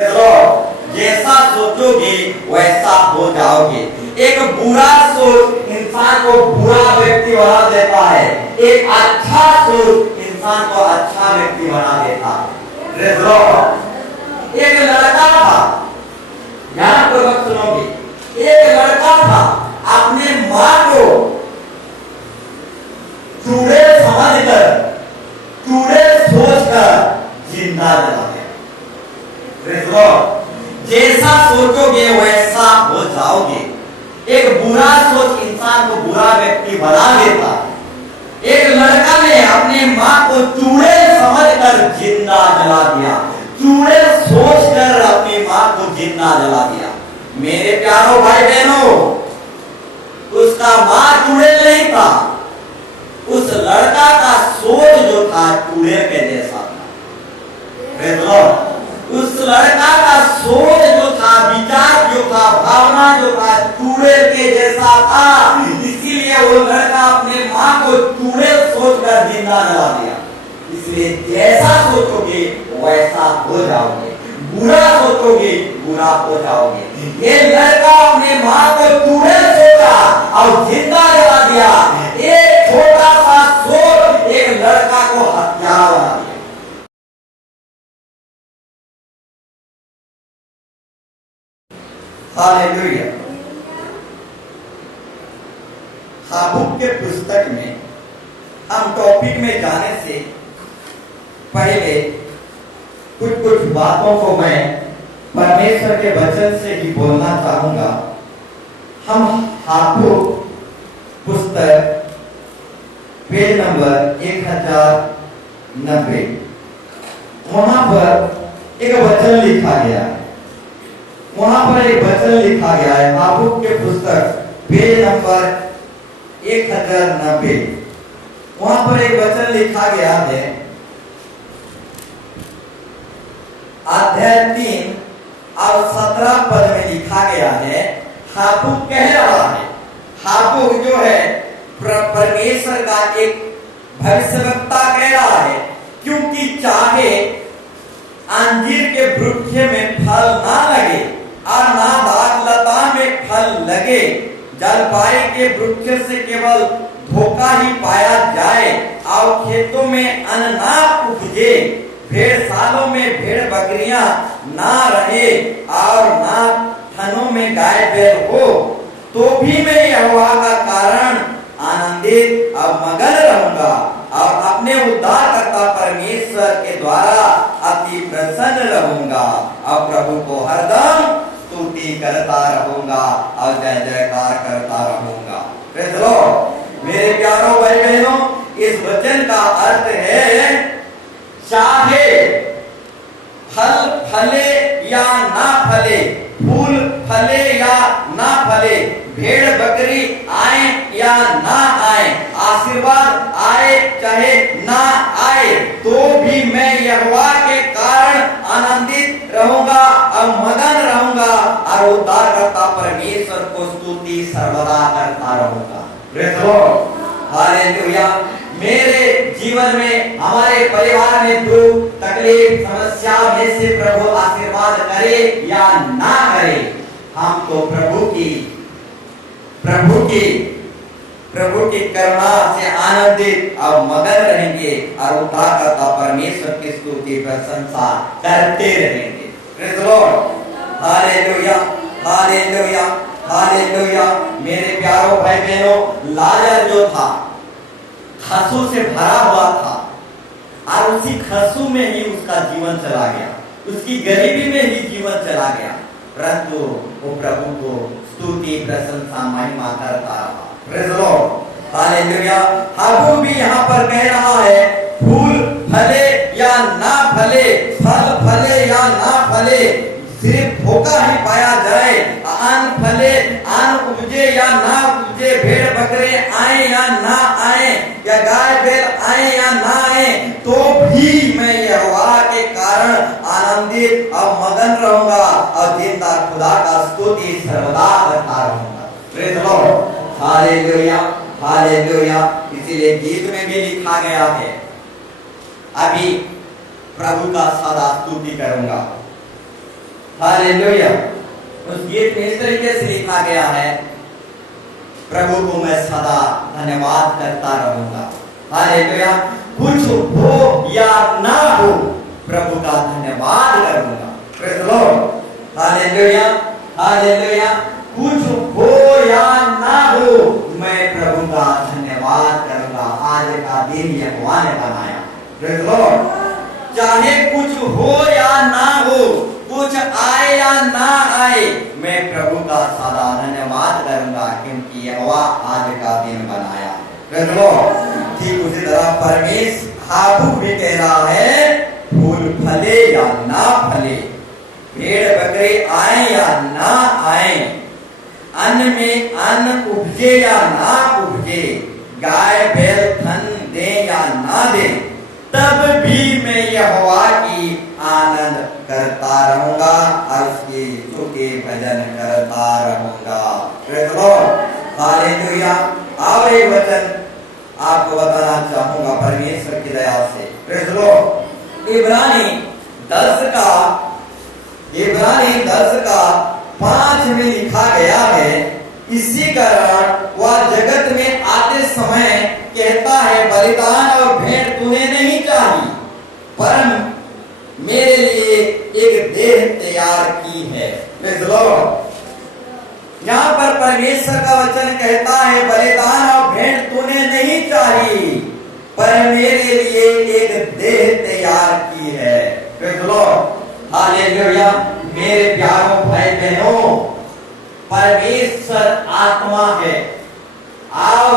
जैसा सोचोगे वैसा हो जाओगे। एक बुरा सोच इंसान को बुरा व्यक्ति बना देता है, एक अच्छा सोच इंसान को अच्छा व्यक्ति बना देता है। एक लड़का था, ध्यान पूर्वक सुनोगे, एक लड़का था, अपने मां को चूड़े समझकर, चूड़े सोचकर जिंदा जला दिया। जैसा सोचोगे वैसा हो जाओगे। एक बुरा सोच इंसान को बुरा व्यक्ति बना देता है। एक लड़का ने अपनी मां को चूड़े समझकर जिंदा जला दिया, चूड़े सोचकर अपनी मां को जिंदा जला दिया। मेरे प्यारों भाई बहनों, उसका मां चूड़े नहीं था, उस लड़का का सोच जो था चूड़े के जैसा था। उस लड़का का सोच जो था, विचार जो था, भावना जो था चूड़े के जैसा था, इसीलिए वो लड़का अपने मां को चूड़े सोचकर जिंदा जला दिया। इसलिए जैसा सोचोगे वैसा हो जाओगे, बुरा सोचोगे बुरा हो जाओगे। ये लड़का अपने मां को चूड़े सोचा और जिंदा जला दिया। एक छोटा सा सोच एक लड़का को हत्यारा बना दिया। हालेलुया। हाबुक के पुस्तक में हम टॉपिक में जाने से पहले कुछ बातों को मैं परमेश्वर के वचन से ही बोलना चाहूंगा। हम हाबुक पुस्तक पेज नंबर 1090, वहां पर एक वचन लिखा गया है। वहां पर एक वचन लिखा गया है, हाबुक के पुस्तक पेज नंबर 1090। वहां पर एक वचन लिखा गया है, अध्याय 3 और 17 पद में लिखा गया है। हाबुक कह रहा है, हाबुक जो है परमेश्वर का एक भविष्यवक्ता कह रहा है, क्योंकि चाहे अंजीर के वृक्ष में फल ना लगे और ना दाखलता में फल लगे, जलपाई के वृक्ष से केवल धोखा ही पाया जाए और खेतों में अन्न ना उपजे, भेड़शालाओं में भेड़ बकरियां ना रहे और ना थनों में गाय बैल हो, तो भी मैं यहोवा का कारण आनंदित और मगन रहूंगा और अपने उद्धारकर्ता परमेश्वर के द्वारा अति प्रसन्न रहूंगा और प्रभु को हरदम स्तुति करता रहूंगा और जय जयकार करता रहूंगा। Praise the Lord. मेरे प्यारों भाई बहनों, इस वचन का अर्थ है, चाहे फल फले या ना फले, फूल फले या ना फले, भेड़ बकरी आए या ना आए, आशीर्वाद आए चाहे ना आए, तो भी मैं यहोवा के कारण आनंदित रहूंगा और मगन रहूंगा और उद्धारकर्ता परमेश्वर को स्तुति सर्वदा करता रहूंगा। Praise the Lord. हालेलुया। मेरे जीवन में, हमारे परिवार में दुख तकलीफ समस्या में से प्रभु आशीर्वाद करे या ना करे, हम तो प्रभु की करुणा से आनंदित और मगन रहेंगे और उद्धारकर्ता परमेश्वर की स्तुति प्रशंसा करते रहेंगे। Praise the Lord. Hallelujah, hallelujah, hallelujah. मेरे प्यारों भाई बहनों, लाजर जो था खसू से भरा हुआ था और उसी खसू में ही उसका जीवन चला गया, उसकी गरीबी में ही जीवन चला गया, परंतु वो प्रभु को स्तुति प्रशंसा महिमा करता रहा। Praise the Lord. हालेलुया। हाबुक भी यहाँ पर कह रहा है, फूल फले या ना फले, फल फले या ना फले, सिर्फ धोखा ही पाया जाए, अन्न फले, अन्न उपजे या ना उपजे, भेड़ बकरे आए या ना आए, या गाय बैल आए या ना आए, तो भी मैं यहोवा के कारण आनंदित और मगन रहूंगा और जिंदा खुदा का स्तुति सर्वदा करता रहूंगा। Praise the Lord. Hallelujah, hallelujah. इसीलिए गीत में भी लिखा गया है, अभी प्रभु का सदा स्तुति करूंगा। हालेलुया। उस गीत में इस तरीके से लिखा गया है, प्रभु को मैं सदा धन्यवाद करता रहूंगा। हालेलुया। कुछ हो या ना हो, प्रभु का धन्यवाद करूंगा। Praise the Lord. Hallelujah, hallelujah. कुछ हो या ना हो, मैं प्रभु का धन्यवाद करूंगा। आज का दिन यहोवा ने बनाया। Praise the Lord. चाहे कुछ हो या ना हो, कुछ आए या ना आए, मैं प्रभु का सदा धन्यवाद करूंगा, क्योंकि यहोवा आज का दिन बनाया। Praise the Lord. ठीक उसी तरह परमेश्वर हाबुक भी कह रहा है, फूल फले या ना फले, भेड़ बकरे आए या ना आए, अन्न में अन्न उपजे या ना उपजे, गाय बैल धन दे या ना दे, तब भी मैं यहोवा की आनंद करता रहूंगा और उसकी स्तुति भजन करता रहूंगा। Praise the Lord. हालेलुया। और एक वचन आपको बताना चाहूंगा परमेश्वर की दया से। Praise the Lord. इब्रानी 10:5 में लिखा गया है, इसी कारण वह जगत में आते समय कहता है, बलिदान और भेंट तूने नहीं चाही, परम मेरे लिए एक देह तैयार की है। Praise the Lord. यहाँ पर परमेश्वर का वचन कहता है, बलिदान और भेंट तूने नहीं चाही, पर मेरे लिए एक देह तैयार की है। Praise the Lord. हालेलुया। मेरे प्यारों भाई बहनों, परमेश्वर आत्मा है और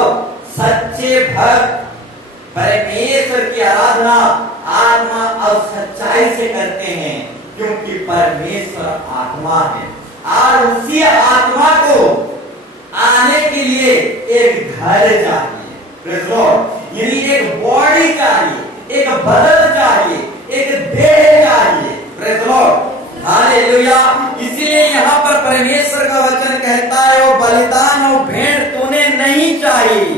सच्चे भक्त परमेश्वर की आराधना आत्मा और सच्चाई से करते हैं, क्योंकि परमेश्वर आत्मा है और उसी आत्मा को आने के लिए एक घर चाहिए। Praise the Lord. यानी एक बॉडी चाहिए, एक बदन चाहिए, एक देह चाहिए। Praise the Lord. हालेलुया। इसलिए यहाँ पर परमेश्वर का वचन कहता है, वो बलिदान और भेंट तूने नहीं चाहिए,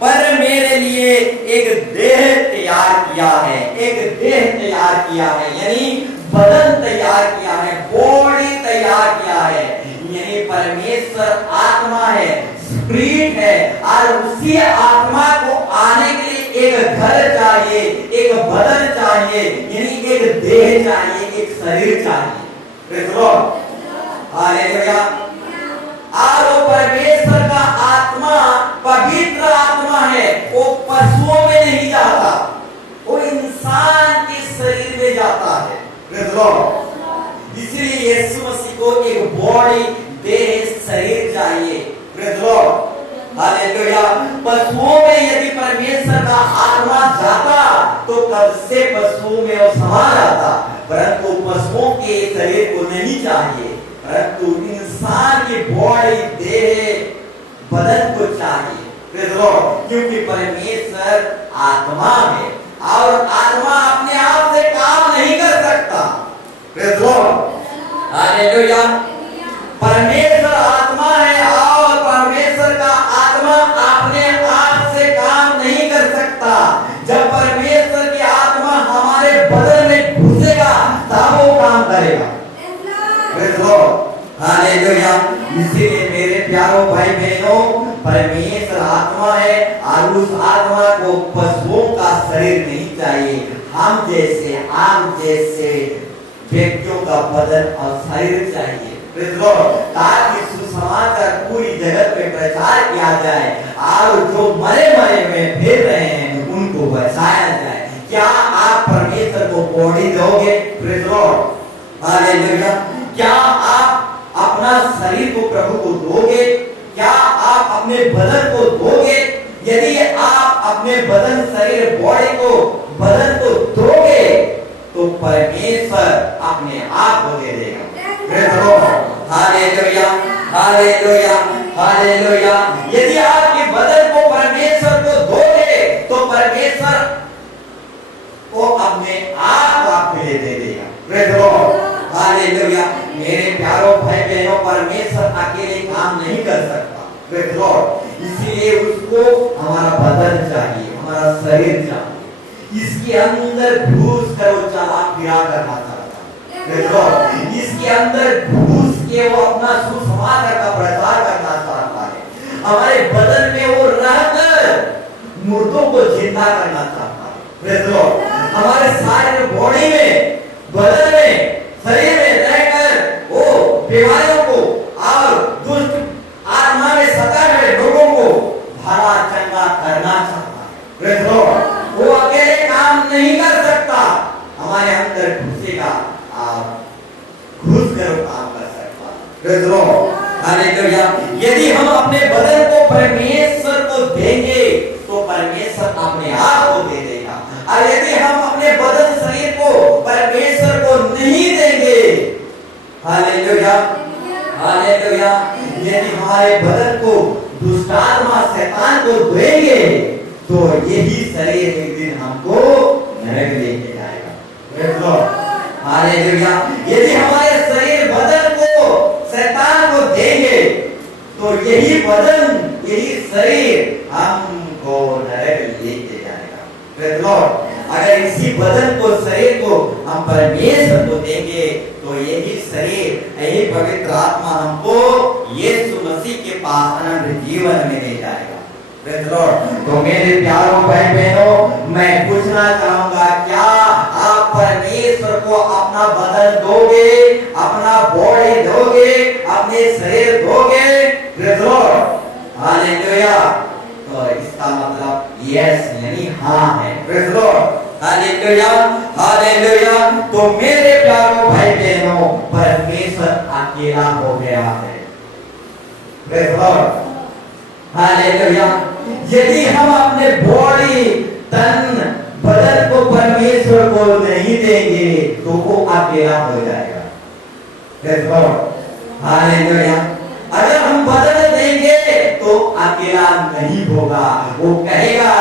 पर मेरे लिए एक देह तैयार किया है। एक देह तैयार किया है, यानी बदन तैयार किया है, बॉडी तैयार किया है। यानी परमेश्वर आत्मा है, स्पिरिट है, और उसी आत्मा को आने के लिए एक घर चाहिए, एक बदन चाहिए, यानी एक देह चाहिए, एक शरीर चाहिए। Praise the Lord. हालेलुया। और वो परमेश्वर का आत्मा पवित्र आत्मा है, वो पशुओं में नहीं जाता, वो इंसान के शरीर में जाता है। Praise the Lord. इसलिए यीशु मसीह को एक बॉडी, देह, शरीर चाहिए। Praise the Lord. हालेलुया। पशुओं में यदि परमेश्वर का आत्मा जाता तो कब से पशुओं में वो समा जाता, परंतु पशुओं के शरीर को नहीं चाहिए, परंतु इंसान की बॉडी, देह, बदन को चाहिए। Praise the Lord. क्योंकि परमेश्वर आत्मा है और आत्मा अपने आप से काम नहीं कर सकता। Praise the Lord. हालेलुया। परमेश्वर आत्मा है और परमेश्वर का आत्मा अपने आप से काम नहीं कर सकता। जब परमेश्वर की आत्मा हमारे बदन में घुसेगा तब वो काम करेगा। Praise the Lord. हालेलुया। इसीलिए मेरे प्यारों भाई बहनों, परमेश्वर आत्मा है और उस आत्मा को पशुओं का शरीर नहीं चाहिए। हम जैसे, आप जैसे व्यक्तियों का बदन और शरीर चाहिए। Praise the Lord. ताकि सुसमाचार पूरी जगत में प्रचार किया जाए और जो मरे में फिर रहे हैं उनको बचाया जाए। क्या आप परमेश्वर को बॉडी दोगे? Praise the Lord. हालेलुया। क्या आप अपना शरीर को प्रभु को दोगे? क्या आप अपने बदन को दोगे? यदि आप अपने बदन, शरीर, बॉडी को, बदन को दोगे तो परमेश्वर अपने आप को दे देगा। Praise the Lord. Hallelujah, hallelujah, hallelujah. यदि आपके बदन को परमेश्वर को दोगे तो परमेश्वर को अपने आप आपको दे देगा। Praise the Lord. हालेलुया। मेरे प्यारों भाई बहनों, परमेश्वर अकेले काम नहीं कर सकता। Praise the Lord. इसलिए उसको हमारा बदन चाहिए, हमारा शरीर चाहिए। इसके अंदर घुस कर वो चला फिरा करना चाहता है। Praise the Lord. इसके अंदर घुस के वो अपना सुसमाचार का प्रचार करना चाहता है। हमारे बदन में वो रहकर मुर्दों को जिंदा करना चाहता है। Praise Lord. हमारे सारे बॉडी में, बदन में, शरीर में रहकर वो बीमारियों को और दुष्ट आत्मा में सता हुए लोगों को भला चंगा करना चाहता है। Praise Lord. वो अकेले काम नहीं कर सकता, हमारे अंदर घुसेगा और घुस कर काम कर सकता है। Praise Lord. हालेलुया। यदि हम अपने बदन को परमेश्वर को देंगे तो परमेश्वर अपने आप को दे देगा, और यदि हम अपने बदन शरीर को परमेश्वर को नहीं देंगे, हालेलुया हालेलुया, यदि हमारे बदन को दुष्ट आत्मा शैतान को देंगे तो यही शरीर एक दिन हमको नरक लेके जाएगा। Praise Lord. हालेलुया। यदि हमारे शरीर बदन को शैतान को देंगे तो यही बदन, यही शरीर हमको नरक लेके जाएगा। Praise Lord. अगर इसी बदन को, शरीर को हम परमेश्वर को देंगे तो यही शरीर, यही पवित्र आत्मा हमको यीशु मसीह के पास अनंत जीवन में ले जाएगा। Praise Lord. तो मेरे प्यारों भाई बहनों, मैं पूछना चाहूंगा, क्या आप परमेश्वर को अपना बदन दोगे, अपना बॉडी दोगे, अपने शरीर दोगे? Praise Lord. हालेलुया। तो इसका मतलब यस यानी हाँ है। Praise Lord. Hallelujah hallelujah. तो मेरे प्यारों भाई बहनों, परमेश्वर अकेला हो गया है। Praise Lord. हालेलुया। यदि हम अपने बॉडी, तन, बदन को परमेश्वर को नहीं देंगे तो वो अकेला हो जाएगा। Praise Lord. हालेलुया। अगर हम बदन देंगे तो अकेला नहीं होगा, वो कहेगा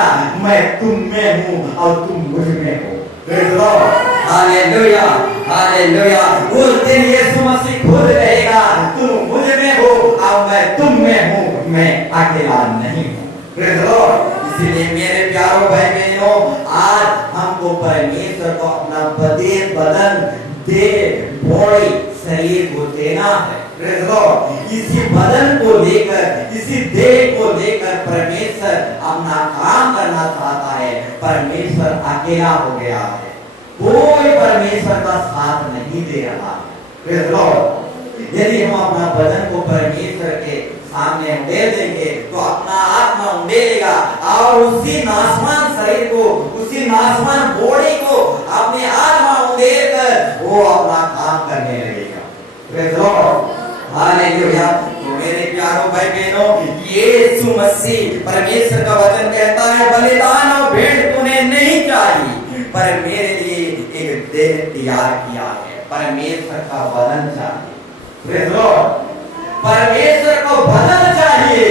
मैं तुम में हूं और तुम मुझ में हो। Praise Lord. Hallelujah hallelujah. उस दिन यीशु मसीह खुद कहेगा तुम मुझ में हो और मैं तुम में हूं, मैं अकेला नहीं हूं। Praise Lord. इसलिए मेरे प्यारों भाई बहनों, आज हमको परमेश्वर को अपना बदन, देह, बॉडी, शरीर को देना है। Praise Lord. इसी बदन को लेकर, इसी देह को लेकर परमेश्वर अपना काम करना चाहता है। परमेश्वर अकेला हो गया है, कोई परमेश्वर का साथ नहीं दे रहा है। Praise Lord. यदि हम अपना बदन को परमेश्वर के सामने उंडेल देंगे तो अपना आत्मा उंडेलेगा और उसी नासमान शरीर को, उसी नासमान बॉडी को अपने आत्मा उंडेल कर वो अपना काम करने लगेगा। Praise Lord. हालेलुया। तो मेरे प्यारों भाई बहनों, यीशु मसीह, परमेश्वर का वचन कहता है बलिदान और भेंट तुम्हें नहीं चाहिए, पर मेरे लिए एक देह तैयार किया है। परमेश्वर का वचन चाहिए। Praise Lord. परमेश्वर को बदन चाहिए,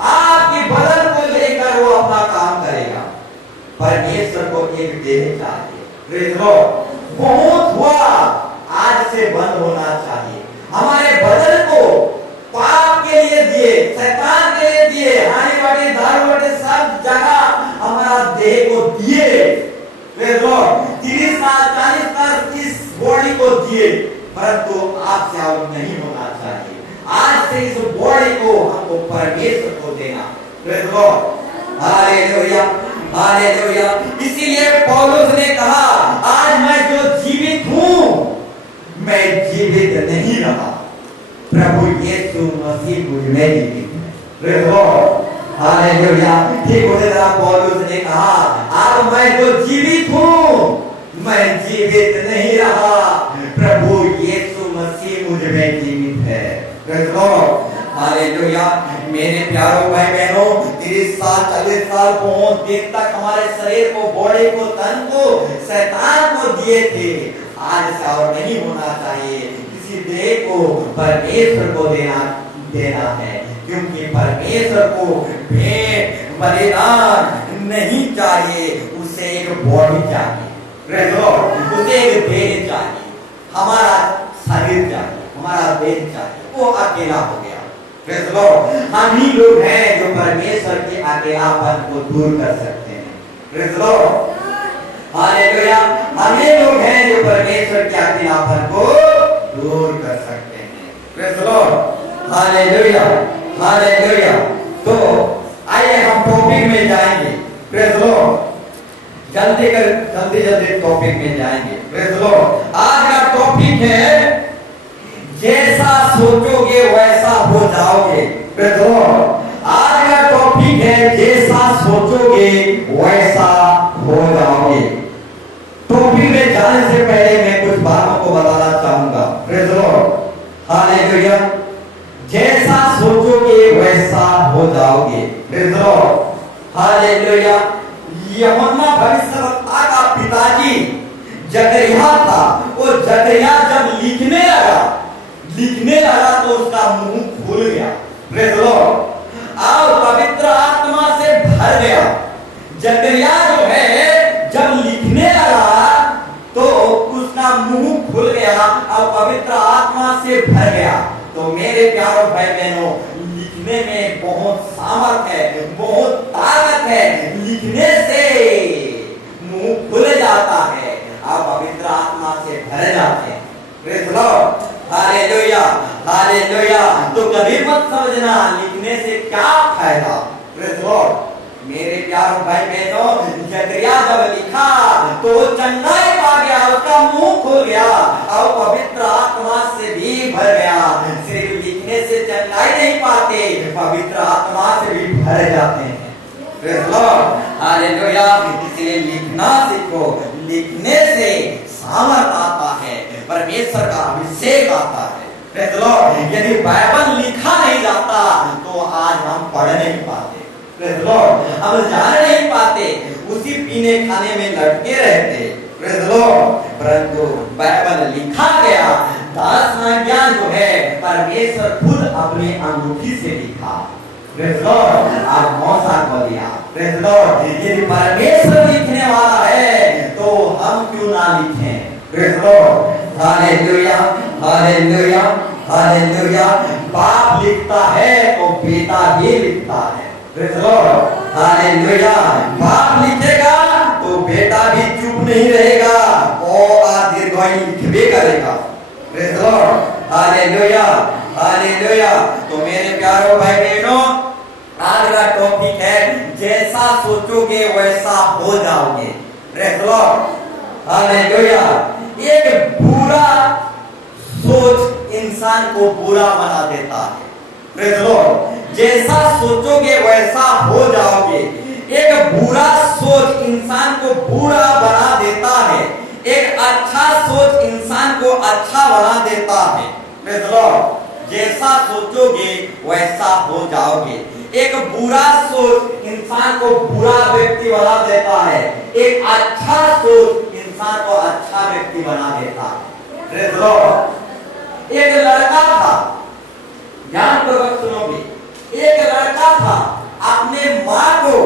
आपकी बदन को लेकर वो अपना काम करेगा। परमेश्वर को एक देह चाहिए। Praise Lord. बहुत हुआ, आज से बंद होना चाहिए। हमारे बदन को पाप के लिए दिए, शैतान के लिए दिए, हानि वाली दारू वाले सब जगह हमारा देह को दिए। Praise Lord. 30 साल 40 साल इस बॉडी को दिए, परंतु आपसे अब नहीं होना चाहिए। आज से इस बॉडी को हमको परमेश्वर को देना। Praise Lord. Hallelujah hallelujah. इसीलिए पौलुस ने कहा आज मैं जो जीवित हूं, मैं जीवित नहीं रहा, प्रभु यीशु मसीह मुझ में जीवित है। Praise Lord. हालेलुया। ठीक उसी तरह पौलुस ने कहा आज मैं जो जीवित हूं, मैं जीवित नहीं रहा, प्रभु यीशु मसीह मुझ में जीवित है। Praise Lord. हालेलुया। मेरे प्यारों भाई बहनों, 30 साल 40 साल बहुत दिन तक हमारे शरीर को, बॉडी को, तन को शैतान को दिए थे, आज से और नहीं होना चाहिए। किसी देह को परमेश्वर को देना है, क्योंकि परमेश्वर को भेंट बलिदान नहीं चाहिए, उसे एक बॉडी चाहिए। Praise Lord. उसे एक देह चाहिए, हमारा शरीर चाहिए, हमारा देह चाहिए। वो अकेला हो गया। Praise Lord. हम ही लोग हैं जो परमेश्वर के अकेलापन को दूर कर सकते हैं। Praise Lord. हालेलुया। हम ही लोग हैं जो परमेश्वर के अकेलापन को दूर praise the Lord, hallelujah, hallelujah. तो आइए हम टॉपिक में जाएंगे। प्रेज़ द लॉर्ड, जल्दी टॉपिक में जाएंगे। प्रेज़ द लॉर्ड, आज का टॉपिक है जैसा सोचोगे वैसा हो जाओगे। प्रेज़ द लॉर्ड, आज का टॉपिक है जैसा सोचोगे वैसा हो जाओगे। टॉपिक में जाने से पहले मैं कुछ बातों को बताना चाहूंगा। Praise the Lord, hallelujah. जैसा सोचोगे वैसा हो जाओगे। Praise the Lord, hallelujah. यूहन्ना भविष्यवक्ता का पिताजी जकरिया था। वो जकरिया जब लिखने लगा तो उसका मुंह खुल गया। प्रेज़ द लॉर्ड, और पवित्र आत्मा से भर गया। जकरिया जो है जब लिखने लगा तो उसका मुंह खुल गया और पवित्र आत्मा से भर गया। तो मेरे प्यारे भाई बहनों, लिखने में बहुत सामर्थ है, बहुत ताकत है। लिखने से मुंह खुल जाता है और पवित्र आत्मा से भर जाते हैं। Praise the Lord, hallelujah, hallelujah. तो कभी मत समझना लिखने से क्या फायदा। प्रेज़ द लॉर्ड, मेरे प्यारे भाई बहनों, जकरिया जब लिखा तो चंगाई पा गया, उसका मुंह खुल गया और पवित्र आत्मा से भी भर गया। सिर्फ लिखने से चंगाई नहीं पाते, पवित्र आत्मा से भी भर जाते हैं। Praise the Lord, hallelujah. इसलिए लिखना सीखो। लिखने से सामर्थ आता है, परमेश्वर का अभिषेक आता है। प्रेज़ द लॉर्ड, यदि बाइबल लिखा नहीं जाता तो आज हम पढ़ नहीं पाते। प्रेज़ द लॉर्ड, हम जान नहीं पाते, उसी पीने खाने में लटके रहते। प्रेज़ द लॉर्ड, परंतु बाइबल लिखा गया, दासना ज्ञान जो है परमेश्वर खुद अपने अंगूठी से लिखा। प्रेज़ द लॉर्ड, आज मौसा को दिया। प्रेज़ द लॉर्ड, यदि परमेश्वर लिखने वाला है तो हम क्यों ना लिखें। Praise the Lord, hallelujah, hallelujah, hallelujah. बाप लिखता है तो बेटा भी लिखता है। Praise the Lord, hallelujah. बाप लिखेगा तो बेटा भी चुप नहीं रहेगा और दीर्घायु लिखबे करेगा। Praise the Lord, hallelujah, hallelujah. तो मेरे प्यारों भाई बहनों, आज का टॉपिक है जैसा सोचोगे वैसा हो जाओगे। Praise the Lord, hallelujah. एक बुरा सोच इंसान को बुरा बना देता है। प्रेज़ द लॉर्ड, जैसा सोचोगे वैसा हो जाओगे। एक बुरा सोच इंसान को बुरा बना देता है, एक अच्छा सोच इंसान को अच्छा बना देता है। प्रेज़ द लॉर्ड, जैसा सोचोगे वैसा हो जाओगे। एक बुरा सोच इंसान को बुरा व्यक्ति बना देता है, एक अच्छा सोच इंसान को अच्छा व्यक्ति बना देता है। प्रेज़ द लॉर्ड, एक लड़का था, ध्यानपूर्वक सुनोगे, एक लड़का था, अपने मां को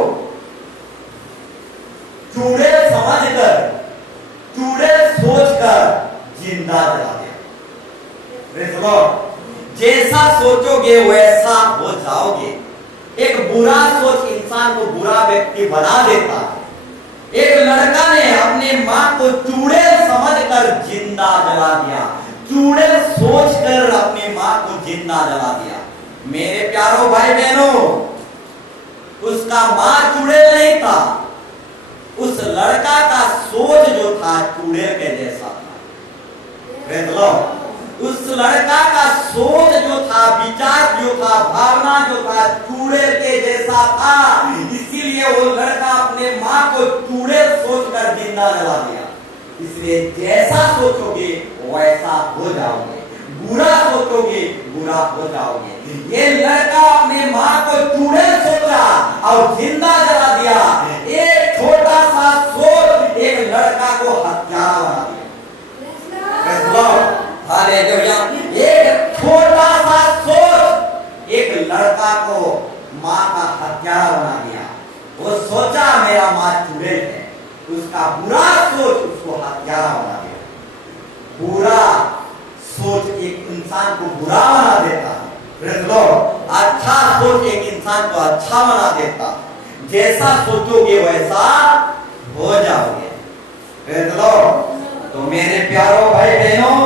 चुड़ैल समझकर, चुड़ैल सोचकर जिंदा जला दिया। प्रेज़ द लॉर्ड, जैसा सोचोगे वैसा हो जाओगे। एक बुरा सोच इंसान को बुरा व्यक्ति बना देता है। एक लड़का ने अपने मां को चुड़ैल समझकर जिंदा जला दिया, चुड़ैल सोचकर अपनी मां को जिंदा जला दिया। मेरे प्यारों भाई बहनों, उसका मां चुड़ैल नहीं था, उस लड़का का सोच जो था चुड़ैल के जैसा था। प्रेज़ द लॉर्ड, उस लड़का का सोच जो था, विचार जो था, भावना जो था चुड़ैल के जैसा था। इसीलिए वो लड़का अपने मां को चुड़ैल सोचकर जिंदा जला दिया। इसलिए जैसा सोचोगे वैसा हो जाओगे, बुरा सोचोगे बुरा हो जाओगे। ये लड़का अपने मां को चुड़ैल सोचा और जिंदा जला दिया। एक छोटा सा सोच एक लड़का को हत्यारा बना दिया। Praise the Lord, hallelujah. एक छोटा सा सोच एक लड़का को मां का हत्यारा बना दिया। वो सोचा मेरा मां चुड़ैल है, उसका बुरा सोच उसको हत्यारा बना दिया। बुरा सोच एक इंसान को बुरा बना देता है। प्रेज़ द लॉर्ड, अच्छा सोच एक इंसान को अच्छा बना देता है। जैसा सोचोगे वैसा हो जाओगे। प्रेज़ द लॉर्ड, तो मेरे प्यारों भाई बहनों,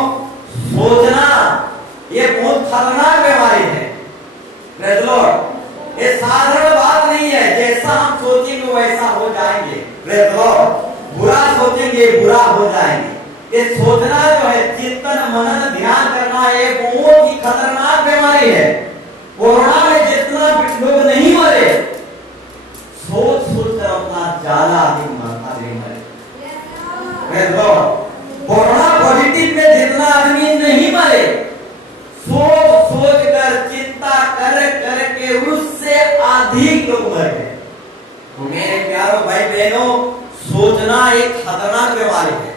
सोचना ये बहुत खतरनाक बीमारी है। Praise Lord. ये साधारण बात नहीं है, जैसा हम सोचेंगे वैसा हो जाएंगे। Praise Lord. बुरा सोचेंगे बुरा हो जाएंगे। ये सोचना जो है, चिंतन मनन ध्यान करना, ये बहुत ही खतरनाक बीमारी है। कोरोना में जितना लोग नहीं मरे, सोच कर अपना ज्यादा आदमी मरे। Praise Lord. कोरोना पॉजिटिव में जितना आदमी नहीं मरे, सोच कर चिंता कर के उससे अधिक लोग मरे। तो मेरे प्यारों भाई बहनों, सोचना एक खतरनाक बीमारी है।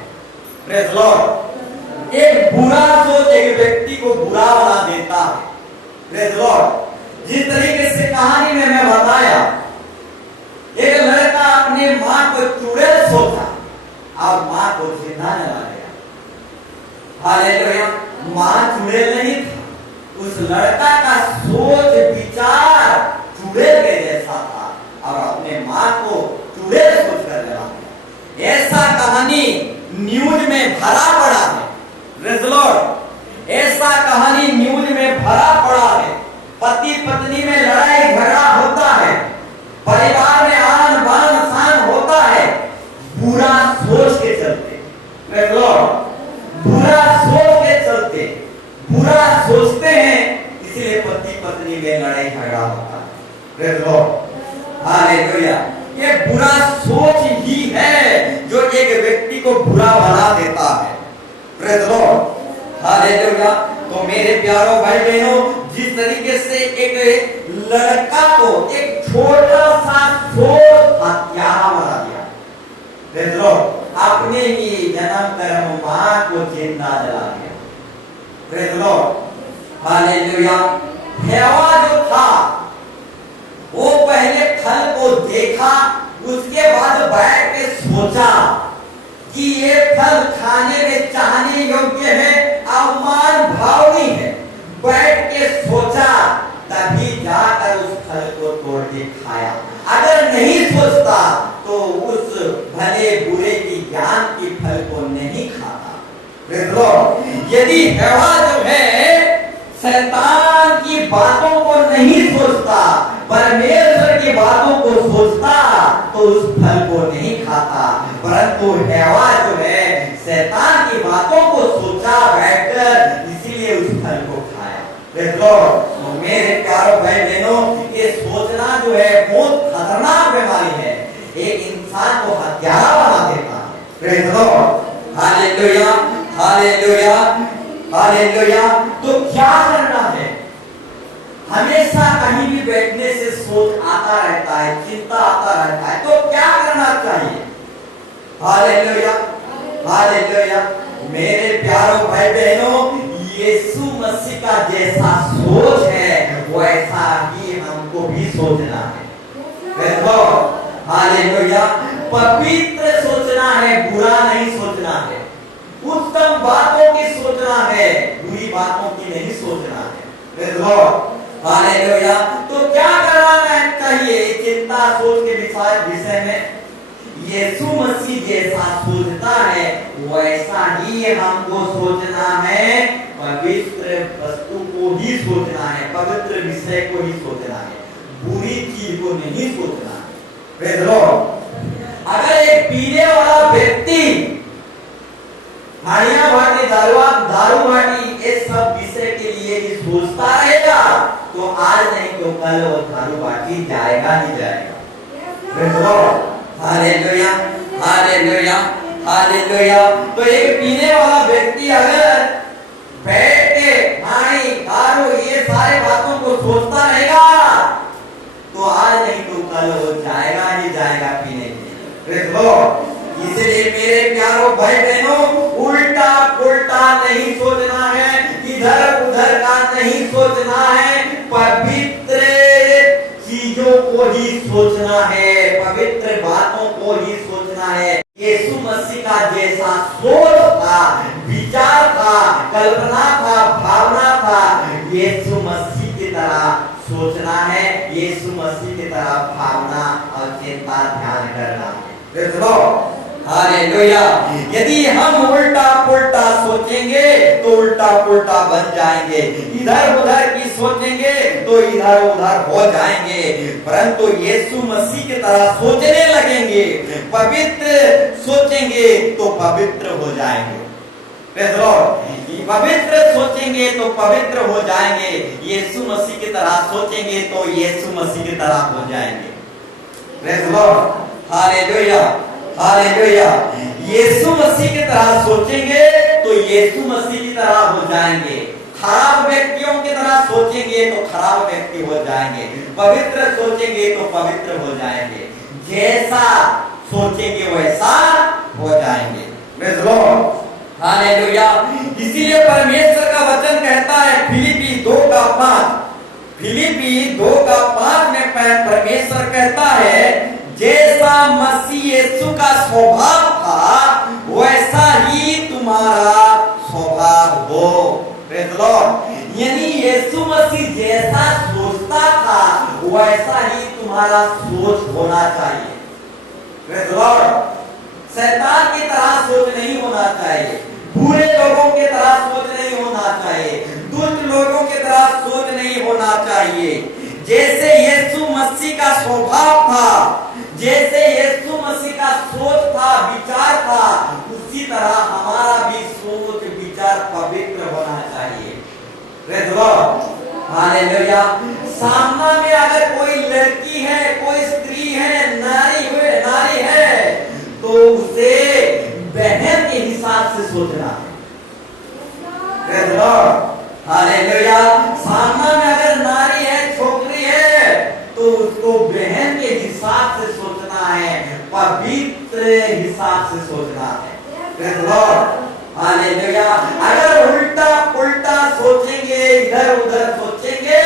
Praise Lord. एक बुरा सोच एक व्यक्ति को बुरा बना देता है। Praise Lord. जिस तरीके से कहानी में मैं बताया, एक लड़का अपने मां को चुड़ैल सोचा और मां को जिंदा जला दिया। हालेलुया। मां चुड़ैल नहीं था, उस लड़का का सोच विचार चुड़ैल के जैसा था और अपने मां को चुड़ैल सोचकर जला दिया। ऐसा कहानी न्यूज में भरा पड़ा है। Praise Lord. ऐसा कहानी न्यूज में भरा पड़ा है। पति पत्नी में लड़ाई झगड़ा होता है, परिवार में आन बान शान होता है, बुरा सोच के चलते। Praise Lord. बुरा सोच के चलते, बुरा सोचते हैं, इसलिए पति पत्नी में लड़ाई झगड़ा होता है। Praise Lord. हालेलुया। ये बुरा सोच ही है जो एक व्यक्ति को बुरा बना देता है। Praise Lord. हालेलुया। तो मेरे प्यारों भाई बहनों, जिस तरीके से एक लड़का को एक छोटा सा सोच हत्यारा बना दिया। Praise Lord. अपने ही जन्म कर्म मां को जिंदा जला दिया। Praise Lord. हालेलुया। हेवा जो था, वो पहले फल को देखा, उसके बाद बैठ के सोचा कि ये फल खाने में चाहने योग्य है, अवमान भावी है। बैठ के सोचा, तभी जाकर उस फल को तोड़ के खाया। अगर नहीं सोचता तो उस भले बुरे की ज्ञान की फल को नहीं खाता। Praise Lord. यदि हेवा जो है शैतान की बातों को नहीं सोचता, परमेश्वर की बातों को सोचता, तो उस फल को नहीं खाता। परंतु हेवा जो है शैतान की बातों को सोचा बैठकर, इसीलिए उस फल को खाया। Praise Lord. तो मेरे प्यारों भाई बहनों, ये सोचना जो है बहुत खतरनाक बीमारी है, एक इंसान को हत्यारा बना देता है। Praise Lord. Hallelujah. Hallelujah. Hallelujah. तो क्या करना है? हमेशा कहीं भी बैठने से सोच आता रहता है, चिंता आता रहता है, तो क्या करना चाहिए? हालेलुया। हालेलुया। मेरे प्यारों भाई बहनों, यीशु मसीह का जैसा सोच है वैसा ही हमको भी सोचना है। Praise Lord. हालेलुया। पवित्र सोचना है, बुरा नहीं सोचना है। उत्तम बातों की सोचना है, बुरी बातों की नहीं सोचना है। Praise Lord. हालेलुया। तो क्या करना चाहिए चिंता सोच के विषय में? यीशु मसीह जैसा सोचता है वैसा ही हमको सोचना है। पवित्र वस्तु को ही सोचना है, पवित्र विषय को ही सोचना है, बुरी चीज को नहीं सोचना है। Praise Lord. अगर एक पीने वाला व्यक्ति हाड़ियां बाटी, दारू बाटी, ये सब विषय के लिए ही सोचता रहेगा, तो आज नहीं तो कल वो दारू बाटी जाएगा ही जाएगा। Praise Lord. Hallelujah. Hallelujah. Hallelujah. तो एक पीने वाला व्यक्ति अगर बैठ के हाड़ी दारू ये सारे बातों को सोचता रहेगा, तो आज नहीं तो कल वो जाएगा ही जाएगा पीने के लिए। Praise Lord. इसलिए मेरे प्यारों भाई बहनों, उल्टा पुल्टा नहीं सोचना है, इधर उधर का नहीं सोचना है, पवित्र चीजों को ही सोचना है, पवित्र बातों को ही सोचना है। यीशु मसीह का जैसा सोच था, विचार था, कल्पना था, भावना था, यीशु मसीह की तरह सोचना है, यीशु मसीह की तरह भावना और चिंता ध्यान करना है। Praise Lord. हालेलुया। यदि हम उल्टा पुल्टा सोचेंगे तो उल्टा पुल्टा बन जाएंगे, इधर उधर की सोचेंगे तो इधर उधर हो जाएंगे। परंतु यीशु मसीह की तरह सोचने लगेंगे, पवित्र सोचेंगे तो पवित्र हो जाएंगे। Praise Lord. पवित्र सोचेंगे तो पवित्र हो जाएंगे, यीशु मसीह की तरह सोचेंगे तो यीशु मसीह की तरह हो जाएंगे। Praise Lord. Hallelujah, hallelujah. यीशु मसीह की तरह सोचेंगे तो यीशु मसीह की तरह हो जाएंगे, खराब व्यक्तियों की तरह सोचेंगे तो खराब व्यक्ति हो जाएंगे, पवित्र सोचेंगे तो पवित्र हो जाएंगे, जैसा सोचेंगे वैसा हो जाएंगे। Praise Lord. हालेलुया। इसीलिए परमेश्वर का वचन कहता है फिलिपी 2:5, फिलिपी 2:5 में परमेश्वर कहता है जैसा मसीह यीशु का स्वभाव था वैसा ही तुम्हारा स्वभाव हो। Praise Lord. यानी यीशु मसीह जैसा सोचता था वैसा ही तुम्हारा सोच होना चाहिए। Praise Lord. शैतान की तरह सोच नहीं होना चाहिए, बुरे लोगों की तरह सोच नहीं होना चाहिए, दुष्ट लोगों की तरह सोच नहीं होना चाहिए। जैसे यीशु मसीह का स्वभाव था, जैसे यीशु मसीह का सोच था, विचार था, उसी तरह हमारा भी सोच विचार पवित्र होना चाहिए। Praise Lord. हालेलुया। सामना में अगर कोई लड़की है, कोई स्त्री है, नारी है तो उसे बहन के हिसाब से सोचना है। Praise Lord. हालेलुया। सामना में अगर नारी है, छोकरी है तो उसको बहन के हिसाब से सोचना है, पवित्र हिसाब से सोचना है। Praise Lord. हालेलुया। अगर उल्टा पुल्टा सोचेंगे, इधर उधर सोचेंगे,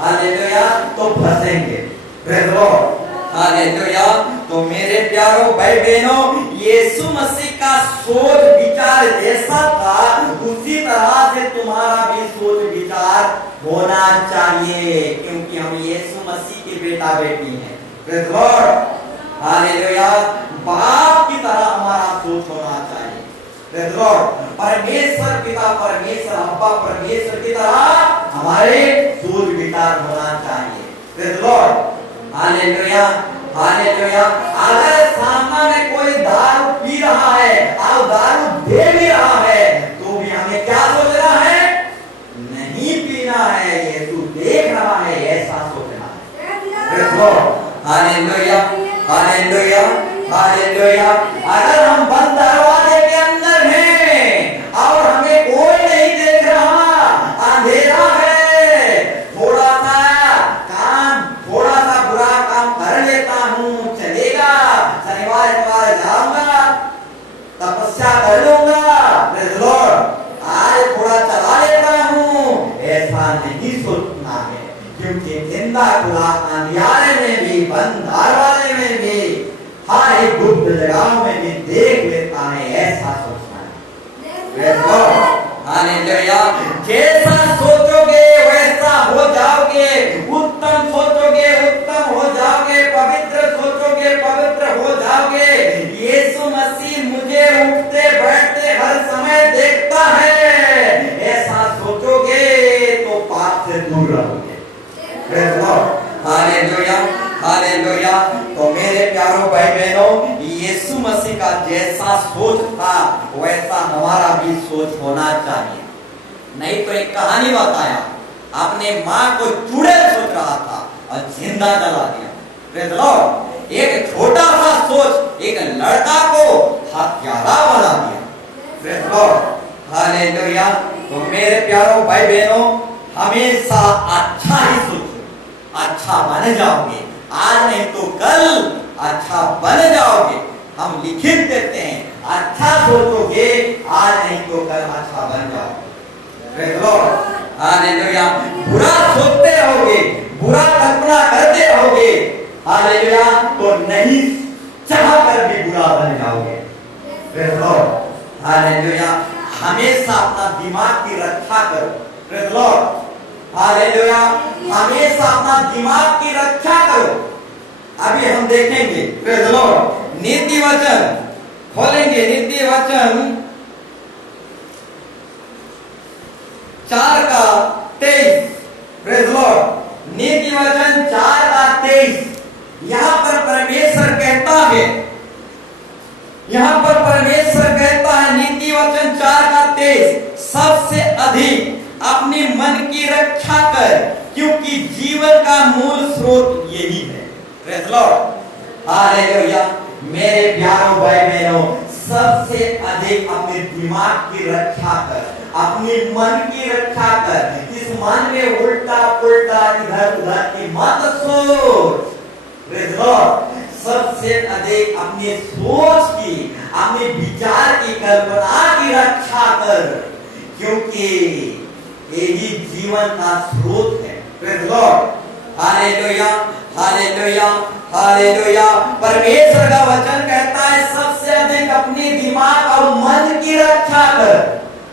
हालेलुया, तो फंसेंगे। Praise Lord. हालेलुया। तो मेरे प्यारों भाई बहनों, यीशु मसीह का सोच विचार जैसा था उसी तरह से तुम्हारा भी सोच विचार होना चाहिए, क्योंकि हम यीशु मसीह के बेटा बेटी हैं। Praise Lord. हालेलुया। बाप की तरह हमारा सोच होना चाहिए। Praise Lord. परमेश्वर पिता, परमेश्वर अब्बा, परमेश्वर की तरह हमारे सोच विचार होना चाहिए। Praise Lord. Hallelujah, hallelujah. अगर सामने में कोई दारू पी रहा है और दारू दे भी रहा है तो भी हमें क्या सोचना है? नहीं पीना है, ये तू देख रहा है, ऐसा सोचना है। Praise Lord. Hallelujah, hallelujah, hallelujah. अगर हम बंद दरवाजे के अंदर हैं और हमें कोई नहीं देख रहा, अंधेरा है, थोड़ा सा बुरा काम कर लेता हूँ, चलेगा, शनिवार इतवार जाऊंगा, तपस्या कर लूंगा, प्रेज़ लॉर्ड, आज थोड़ा चला लेता हूँ, ऐसा नहीं सोचना है, क्योंकि जिंदा खुला अंधियारे में भी, बंद दरवाजे में भी, हर एक गुप्त जगह में भी देख लेता है, ऐसा सोचना है। Praise Lord. हालेलुया। जैसा सोचोगे वैसा हो जाओगे, उत्तम सोचोगे उत्तम हो जाओगे, पवित्र सोचोगे पवित्र हो जाओगे। यीशु मसीह मुझे उठते बैठते हर समय देखता है, ऐसा सोचोगे तो पाप से दूर रहोगे। Praise Lord. Hallelujah, hallelujah. तो मेरे प्यारों भाई बहनों, यीशु मसीह का जैसा सोच था वैसा हमारा भी सोच होना चाहिए। नहीं तो एक कहानी बताया, अपने माँ को चुड़ैल सोच रहा था और जिंदा जला दिया। Praise Lord. एक छोटा सा सोच एक लड़का को हत्यारा बना दिया। Praise Lord. हालेलुया। तो मेरे प्यारों भाई बहनों, हमेशा अच्छा ही सोचो, अच्छा बन जाओगे, आज नहीं तो कल अच्छा बन जाओगे। हम लिखित देते हैं, अच्छा सोचोगे आज नहीं तो कल अच्छा बन जाओगे। Praise Lord. हालेलुया। बुरा सोचते रहोगे, बुरा कल्पना करते रहोगे, हालेलुया, तो नहीं चाह कर भी बुरा बन जाओगे। Praise Lord. हालेलुया। हमेशा अपना दिमाग की रक्षा करो। Praise Lord. हालेलुया। हमेशा अपना दिमाग की रक्षा करो। अभी हम देखेंगे। Praise the Lord. नीति वचन खोलेंगे, नीति वचन 4:23। Praise the Lord. नीति वचन 4:23। यहां पर परमेश्वर कहता है, यहां पर परमेश्वर कहता है नीति वचन 4:23, सबसे अधिक अपने मन की रक्षा कर, क्योंकि जीवन का मूल स्रोत यही है। Praise the Lord. हालेलुया। मेरे प्यारों भाई बहनों, सबसे अधिक अपने दिमाग की रक्षा कर, अपने मन की रक्षा कर। इस मन में उल्टा पुल्टा इधर उधर की मत सोच। Praise the Lord. सबसे अधिक अपने सोच की, अपने विचार की, कल्पना की रक्षा कर, क्योंकि यही जीवन का स्रोत है। Praise the Lord. Hallelujah, hallelujah, hallelujah. परमेश्वर का वचन कहता है सबसे अधिक अपने दिमाग और मन की रक्षा कर।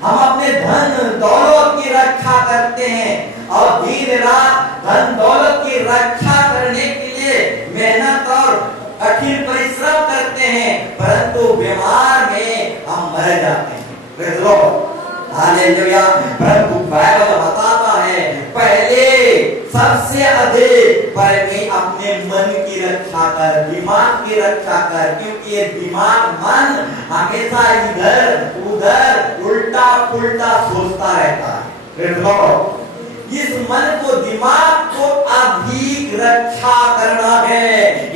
हम अपने धन दौलत की रक्षा करते हैं और दिन रात धन दौलत की रक्षा करने के लिए मेहनत और कठिन परिश्रम करते हैं, परंतु बीमार में हम मर जाते हैं। Praise the Lord. हालेलुया। परंतु बाइबल बताता है पहले सबसे अधिक परमेश्वर अपने मन की रक्षा कर, दिमाग की रक्षा कर, क्योंकि ये दिमाग मन हमेशा इधर उधर उल्टा पुल्टा सोचता रहता है। Praise the Lord. इस मन को, दिमाग को अधिक रक्षा करना है।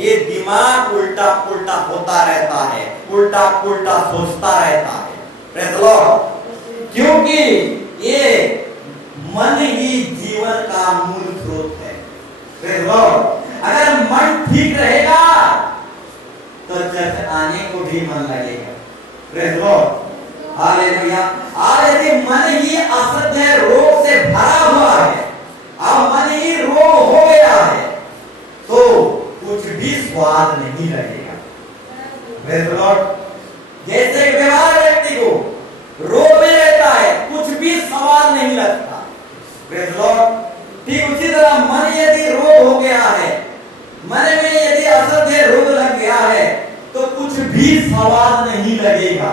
ये दिमाग उल्टा पुल्टा होता रहता है, उल्टा पुल्टा सोचता रहता है। Praise the Lord. क्योंकि ये मन ही जीवन का मूल स्रोत है। Praise the Lord. अगर मन ठीक रहेगा तो चर्च आने को भी मन लगेगा। Praise the Lord. हालेलुया। और यदि मन ही असत है, रोग से भरा हुआ है, अब मन ही रोग हो गया है, तो कुछ भी स्वाद नहीं लगेगा। Praise the Lord. जैसे बीमार व्यक्ति को रोग में रहता है, कुछ भी स्वाद नहीं लगता। Praise the Lord. ठीक उसी तरह मन यदि रोग हो गया है, मन में यदि असत है, रोग लग गया है, तो कुछ भी स्वाद नहीं लगेगा।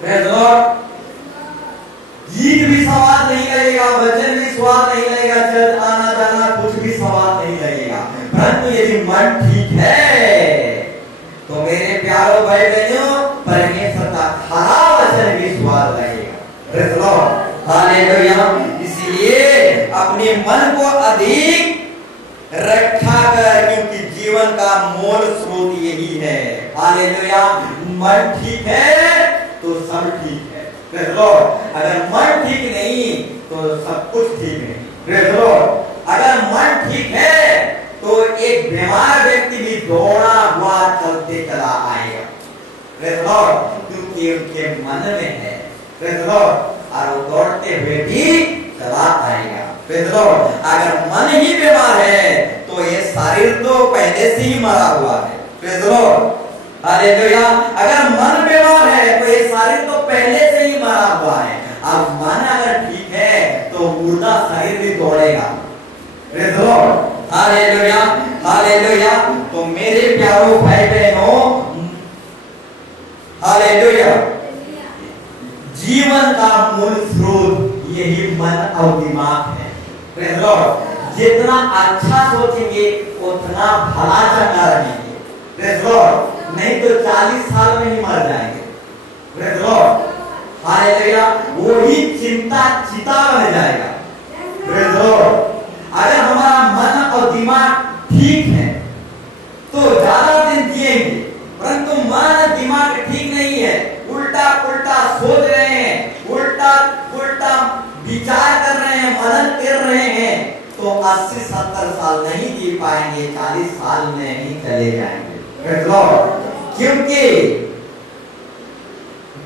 Praise the Lord. गीत भी स्वाद नहीं लगेगा, वचन भी स्वाद नहीं लगेगा, चर्च आना जाना कुछ भी स्वाद नहीं लगेगा। परंतु यदि मन ठीक है तो मेरे प्यारों भाई बहनों, परमेश्वर का खरा वचन भी स्वाद लगेगा। Praise the Lord. हालेलुया। इसलिए अपने मन को अधिक रक्षा कर, क्योंकि जीवन का मूल स्रोत यही है। हालेलुया। मन ठीक है तो सब ठीक है। Praise the Lord. अगर मन ठीक नहीं तो सब कुछ ठीक नहीं। Praise the Lord. अगर मन ठीक है तो एक बीमार व्यक्ति भी दौड़ा हुआ चलते चला आएगा। Praise the Lord. क्योंकि उनके मन में है। Praise the Lord. और वो दौड़ते हुए भी चला आएगा। Praise the Lord. अगर मन ही बीमार है तो ये शरीर तो पहले से ही मरा हुआ है। Praise the Lord. हालेलुया। अगर मन बीमार है तो ये शरीर तो पहले से ही मरा हुआ है। अब मन अगर ठीक है तो मुर्दा शरीर भी दौड़ेगा। Praise the Lord. Hallelujah, hallelujah. तो मेरे प्यारों भाई बहनों, हालेलुया, जीवन का मूल स्रोत यही मन और दिमाग है। Praise the Lord. जितना अच्छा सोचेंगे उतना भला चंगा रहेंगे। Praise the Lord. नहीं तो 40 साल में ही मर जाएंगे। Praise the Lord. हालेलुया। वही चिंता चिता बन जाएगा। Praise the Lord. अगर हमारा मन और दिमाग ठीक है तो ज्यादा दिन जिएंगे, परंतु मन दिमाग ठीक नहीं है, उल्टा पुल्टा सोच रहे हैं, उल्टा पुल्टा विचार कर रहे हैं, मनन कर रहे हैं, तो 80-70 साल नहीं जी पाएंगे, 40 साल में ही चले जाएंगे। Praise the Lord. क्योंकि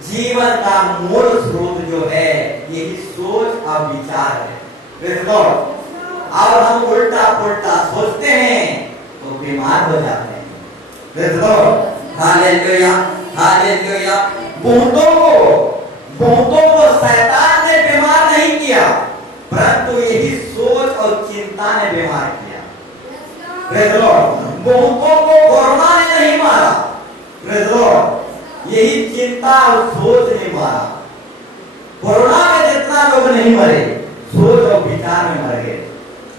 जीवन का मूल स्रोत जो है यही सोच और विचार है। Praise the Lord. और हम उल्टा पुल्टा सोचते हैं तो बीमार हो जाते हैं। Praise the Lord. Hallelujah, hallelujah. बहुतों को शैतान ने बीमार नहीं किया, परंतु यही सोच और चिंता ने बीमार किया। Praise the Lord. बहुतों मरा और सोच ने मारा। कोरोना में जितना लोग नहीं मरे, सोच और विचार में मर गए।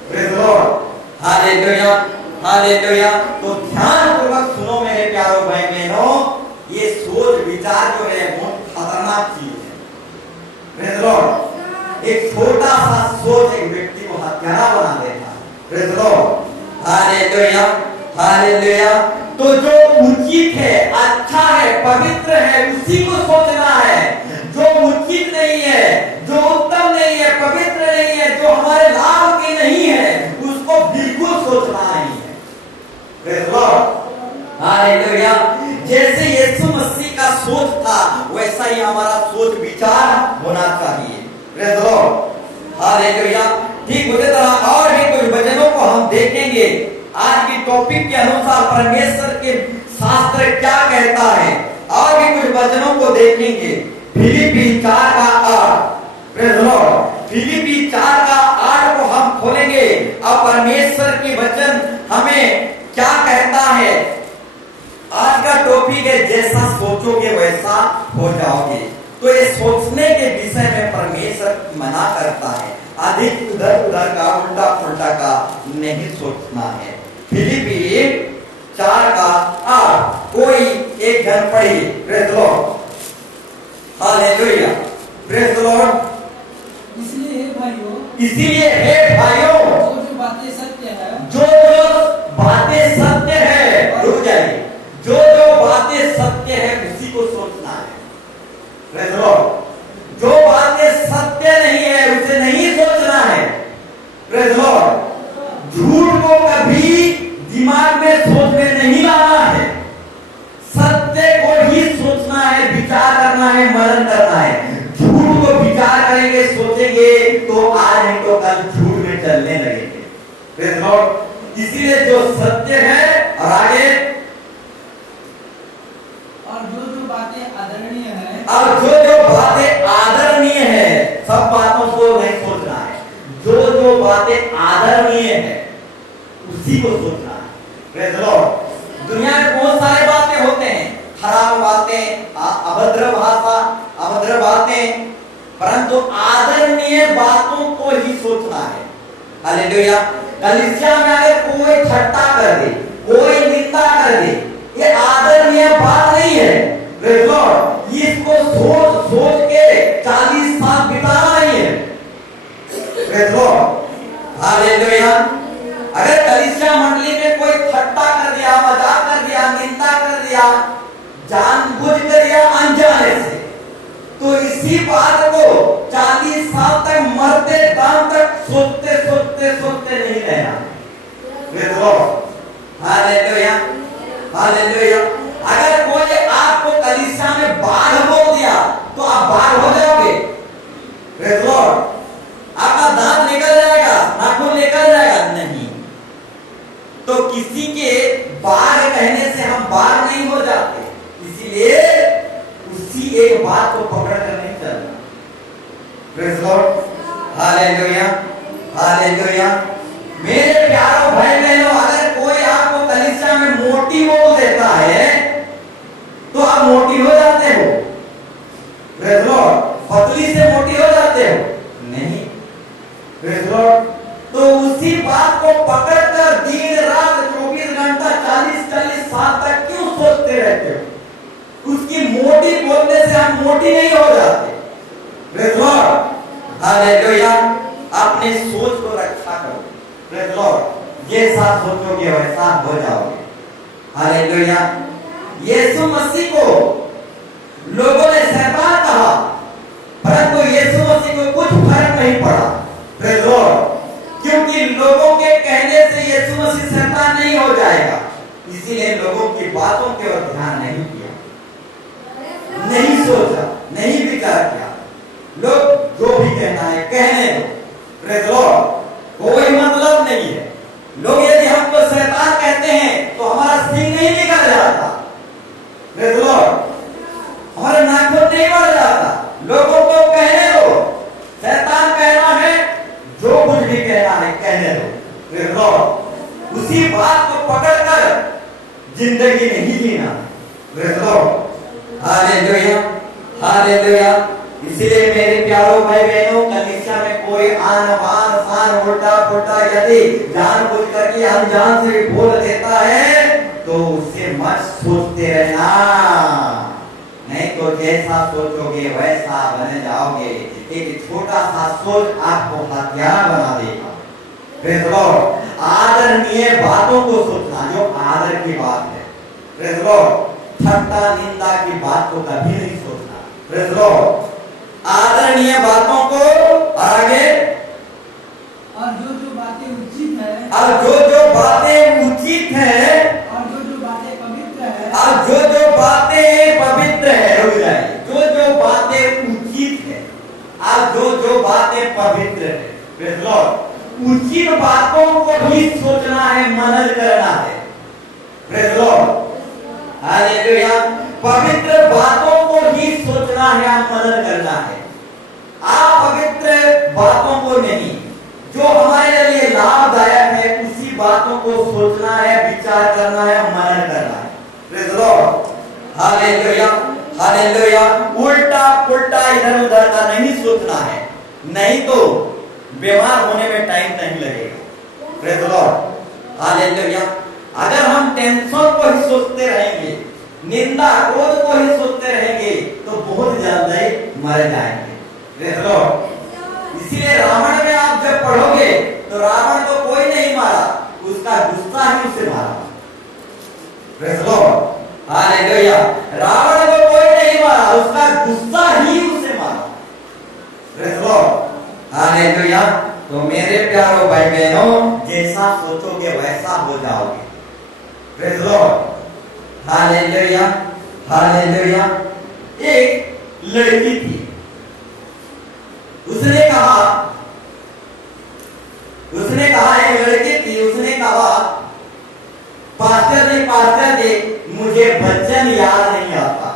Praise the Lord, hallelujah, hallelujah. तो ध्यानपूर्वक सुनो मेरे प्यारों भाई बहनों, ये सोच विचार जो है बहुत खतरनाक चीज है। प्रेज़ द लॉर्ड, एक छोटा सा सोच एक व्यक्ति को हत्यारा बना देता है। Praise the Lord, hallelujah, hallelujah. तो जो उचित है, अच्छा है, पवित्र है, उसी को सोचना है। जो उचित नहीं है, जो उत्तम नहीं है, पवित्र नहीं है, जो हमारे लाभ की नहीं है, उसको बिल्कुल सोचना नहीं है। Praise the Lord, hallelujah. जैसे यीशु मसीह का सोच था, वैसा ही हमारा सोच विचार होना चाहिए। Praise the Lord, hallelujah. ठीक उसी तरह और भी कुछ वचनों को हम देखेंगे। आज की टॉपिक के अनुसार परमेश्वर के शास्त्र क्या कहता है, और भी कुछ वचनों को देखेंगे। फिलिप्पी 4 का 8, प्रेज़ द लॉर्ड, फिलिप्पी 4 का 8 को हम खोलेंगे और परमेश्वर के वचन हमें क्या कहता है। आज का टॉपिक है जैसा सोचोगे वैसा हो जाओगे। तो ये सोचने के विषय में परमेश्वर मना करता है, अधिक उधर उधर का उल्टा पुल्टा का नहीं सोचना है। फिलिप्पी 4 का 8 कोई एक जन पढ़ी। Praise the Lord, hallelujah, praise the Lord. इसलिए हे भाइयों, इसीलिए हे भाइयों, जो बातें सत्य है, जो बातें सत्य है, रुक जाइए, जो बातें सत्य है उसी को सोचना है। प्रेज़ द लॉर्ड, जो बातें सत्य नहीं है उसे नहीं सोचना है। प्रेज़ द लॉर्ड, झूठ को कभी दिमाग में सोच में नहीं लाना है, सत्य को ही सोचना है, विचार करना है, मनन करना है। झूठ को विचार करेंगे, सोचेंगे तो आज नहीं तो कल झूठ में चलने लगेंगे। प्रेज़ द लॉर्ड, इसीलिए जो सत्य है, और आगे, और जो बातें आदरणीय है, और जो बातें आदरणीय है, सब बातों को नहीं सोचना है। जो बातें आदरणीय है उसी को सोचना है। प्रेज़ द लॉर्ड, दुनिया में बहुत सारे बातें होते हैं, खराब बातें, अभद्र भाषा, अभद्र बातें, परंतु आदरणीय बातों को ही सोचना है। हालेलुया। कलीसिया में अगर कोई ठट्टा कर दे, कोई निंदा कर दे, ये आदरणीय बात नहीं है। प्रेज़ द लॉर्ड, इसको सोच सोच के 40 साल बिताना नहीं है। Praise the Lord, hallelujah. अगर कलीसिया मंडली में कोई ठट्टा कर दिया, मजाक कर दिया, निंदा कर दिया, जानबूझकर या अनजाने से, तो इसी बात को 40 साल तक मरते दम तक सोचते सोचते सोचते नहीं रहना। Praise the Lord, hallelujah, hallelujah. अगर कोई आपको कलीसिया में बाढ़ बोल दिया तो आप बाढ़ हो जाओगे। प्रेज़ द लॉर्ड, आपका दांत निकल जाएगा, नाखून निकल जाएगा, नहीं। तो किसी के बाढ़ कहने से हम बाढ़ नहीं हो जाते, इसीलिए उसी एक बात को पकड़ कर नहीं चलना। Praise the Lord, hallelujah, hallelujah. मेरे प्यारों भाई बहनों, अगर कोई आपको कलीसिया में मोटी बोल देता है तो आप मोटी हो जाते हो। प्रेज़ द लॉर्ड, पतली से मोटी हो जाते हो, नहीं। प्रेज़ द लॉर्ड, तो उसी बात को पकड़कर दिन रात 24 घंटा 40 साल तक क्यों सोचते रहते हो? उसकी मोटी बोलने से हम मोटी नहीं हो जाते। Praise the Lord, hallelujah. अपने सोच को रक्षा करो। प्रेज़ द लॉर्ड, जैसा सोचोगे वैसा हो जाओगे। हालेलुया। यीशु मसीह को लोगों ने शैतान कहा, परंतु यीशु मसीह को कुछ फर्क नहीं पड़ा। प्रेज़ द लॉर्ड, क्योंकि लोगों के कहने से यीशु मसीह शैतान नहीं हो जाएगा, इसीलिए लोगों की बातों के ओर ध्यान नहीं किया, नहीं सोचा, नहीं विचार किया। लोग जो भी कहना है कहने दो। प्रेज़ द लॉर्ड, कोई मतलब नहीं है। लोग यदि हमको शैतान कहते हैं तो हमारा सिंह नहीं निकल जाता। प्रेज़ द लॉर्ड, हमारे नाखून नहीं बढ़ जाता। लोगों को कहने दो, शैतान कहना है, जो कुछ भी कहना है कहने दो। प्रेज़ द लॉर्ड, उसी बात को पकड़कर जिंदगी नहीं जीना। Praise the Lord, hallelujah, hallelujah. इसलिए मेरे प्यारों भाई बहनों, कलीसिया में कोई आन बान शान उल्टा पुल्टा यदि जानबूझ करके अनजान से भी बोल देता है तो उससे मत सोचते रहना, नहीं तो जैसा सोचोगे वैसा बन जाओगे। एक छोटा सा सोच आपको हथियार बना देगा। Praise the Lord. आदरणीय बातों को सोचना जो आदर की बात है। Praise the Lord. ठट्टा निंदा की बात को कभी नहीं सोचना। Praise the Lord. आदरणीय बातों को आगे, और जो बातें उचित है, और जो बातें उचित है, और जो बातें पवित्र है, और जो बातें पवित्र है, रुक जाइए, जो बातें उचित है और जो बातें पवित्र है। Praise the Lord. उचित बातों को भी सोचना है, मनन करना है। Praise the Lord. हालेलुया। पवित्र बातों को ही सोचना है, मनन करना है। अपवित्र बातों को नहीं, जो हमारे लिए लाभदायक है उसी बातों को सोचना है, विचार करना है, मनन करना है। Praise the Lord. Hallelujah, hallelujah. उल्टा पुल्टा इधर उधर का नहीं सोचना है, नहीं तो बीमार होने में टाइम नहीं लगेगा। Praise the Lord. हालेलुया। अगर हम टेंशन को ही सोचते रहेंगे, निंदा क्रोध को ही सोचते रहेंगे तो बहुत जल्दी मर जाएंगे। Praise the Lord. इसीलिए रावण में आप जब पढ़ोगे तो रावण को कोई नहीं मारा, उसका गुस्सा ही उसे मारा। Praise the Lord. Hallelujah. Ravan को कोई नहीं मारा, उसका गुस्सा ही उसे मारा। Praise the Lord. हालेलुया। तो मेरे प्यारों भाई बहनों, जैसा सोचोगे वैसा हो जाओगे। Praise the Lord. Hallelujah, hallelujah. एक लड़की थी, उसने कहा एक लड़की थी, उसने कहा पास्टर जी मुझे वचन याद नहीं आता।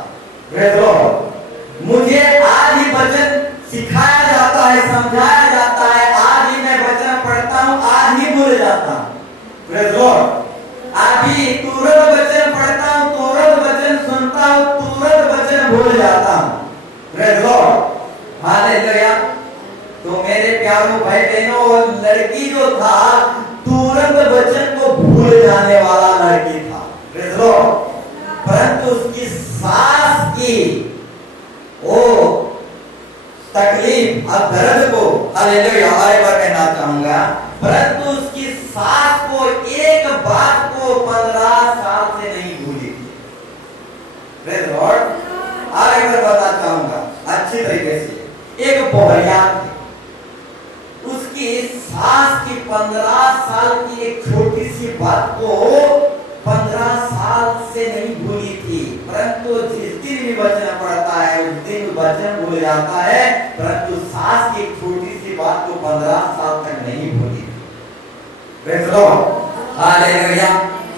Praise the Lord. मुझे आज ही वचन सिखाया जाता है, समझाया जाता है, आज ही मैं वचन पढ़ता हूं, आज ही भूल जाता हूं। Praise the Lord. अभी तुरंत वचन पढ़ता हूं, तुरंत वचन सुनता हूं, तुरंत वचन भूल जाता हूं। Praise the Lord. हालेलुया। तो मेरे प्यारों भाई बहनों, वो लड़की जो था तुरंत वचन को भूल जाने वाला लड़की था। Praise the Lord. परंतु उसकी सास की वो तकलीफ और दर्द को, हालेलुया, हर बार कहना चाहूंगा, परंतु उसकी सास को एक बात को 15 साल से नहीं भूली थी। Praise the Lord. और एक बार बताना चाहूंगा अच्छी तरीके से। एक बोहरिया थी, उसकी सास की 15 साल की एक छोटी सी बात को 15 साल से नहीं भूली थी, परंतु जिस दिन भी वचन पढ़ता है उस दिन वचन भूल जाता है, परंतु सास की छोटी सी बात को 15 साल तक नहीं भूली। Praise the Lord. Hallelujah,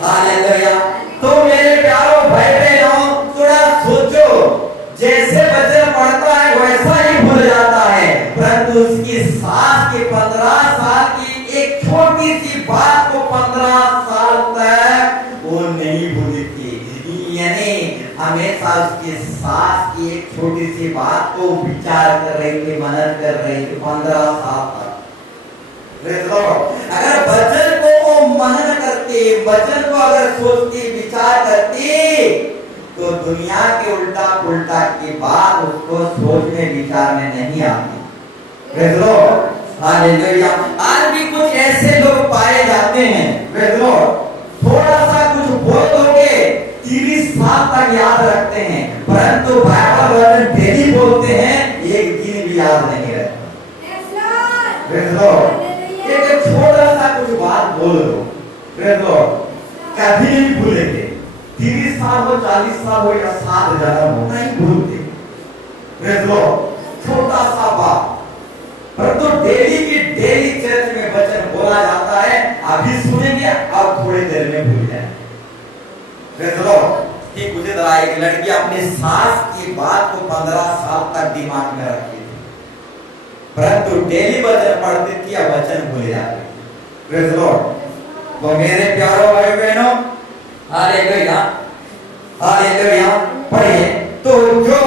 hallelujah. तो मेरे प्यारों भाई बहनों, थोड़ा सोचो, जैसे वचन पढ़ता है वैसा ही भूल जाता है, परंतु उसकी सास की 15 साल की एक छोटी सी बात को 15 साल तक वो नहीं भूली थी। यानी हमेशा उसकी सास की एक छोटी सी बात को विचार कर रही थी, मनन कर रही थी 15 साल तक। अगर वचन को वो मनन करती, वचन को अगर सोचती, विचार करती, तो दुनिया के उल्टा पुल्टा की बात उसको सोचने विचारने नहीं आती। Praise the Lord. हालेलुया। आज भी कुछ ऐसे लोग पाए जाते हैं, प्रेज़ द लॉर्ड, थोड़ा सा कुछ बोल दोगे 30 साल तक याद रखते हैं, परंतु बाइबल वर्जन डेली बोलते हैं, एक दिन भी याद नहीं रहता। Praise the Lord. एक छोटा सा कुछ बात बोल दो, प्रेज़ द लॉर्ड, कभी नहीं भूलेंगे। 30 साल हो, 40 साल हो या 7 जन्म हो, नहीं भूलते। Praise the Lord. छोटा सा बात, परंतु डेली की डेली चर्च में वचन बोला जाता है, अभी सुनेंगे अब थोड़ी देर में भूल जाएंगे। Praise the Lord. ठीक उसी तरह एक लड़की अपनी सास की बात को 15 साल तक दिमाग में रखती थी, परंतु डेली वचन पढ़ती थी, अब वचन भूल जाती। Praise the Lord. तो मेरे प्यारों भाई बहनों, हालेलुया, हालेलुया। पढ़िए। तो जो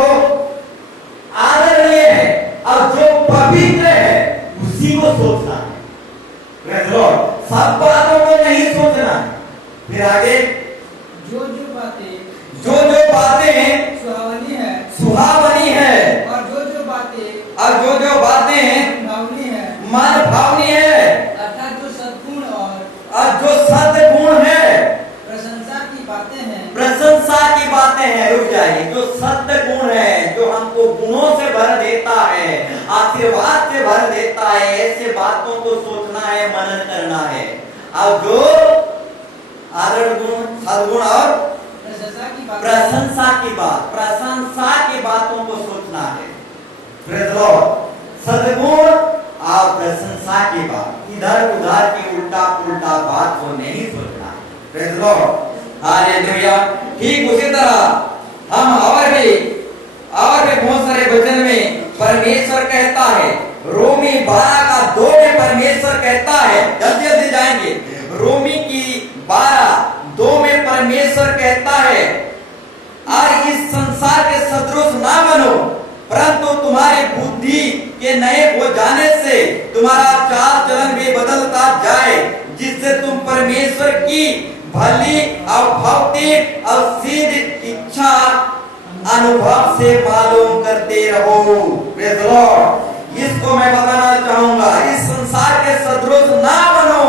सोचना है। Praise the Lord। सब बातों को नहीं सोचना है। फिर आगे जो बातें सुहावनी है और जो बातें भावनी है मन भावनी है, अर्थात जो सद्गुण और जो सद्गुण है, प्रशंसा की बातें हैं। रुक जाइए। जो सद्गुण है, जो हमको गुणों से भर देता है, आशीर्वाद से भर देता है, ऐसे बातों को सोचना है, मनन करना है। अब जो आदर गुण, सद्गुण और प्रशंसा की बातों को सोचना है। Praise the Lord। सद्गुण और प्रशंसा की बात, इधर उधर की उल्टा पुल्टा बात को नहीं सोचना है। Praise the Lord। हालेलुया। ठीक उसी तरह हम और भी बहुत सारे वचन में परमेश्वर कहता है। रोमी 12:2 में परमेश्वर कहता है, जल्दी जल्दी जाएंगे। रोमी की 12:2 में परमेश्वर कहता है, और इस संसार के सदृश ना बनो, परंतु तुम्हारी बुद्धि के नए हो जाने से तुम्हारा चाल चलन भी बदलता जाए, जिससे तुम परमेश्वर की भली और भौतिक और सिद्ध इच्छा अनुभव से मालूम करते रहो। Praise the Lord। इसको मैं बताना चाहूंगा, इस संसार के सदृश ना बनो,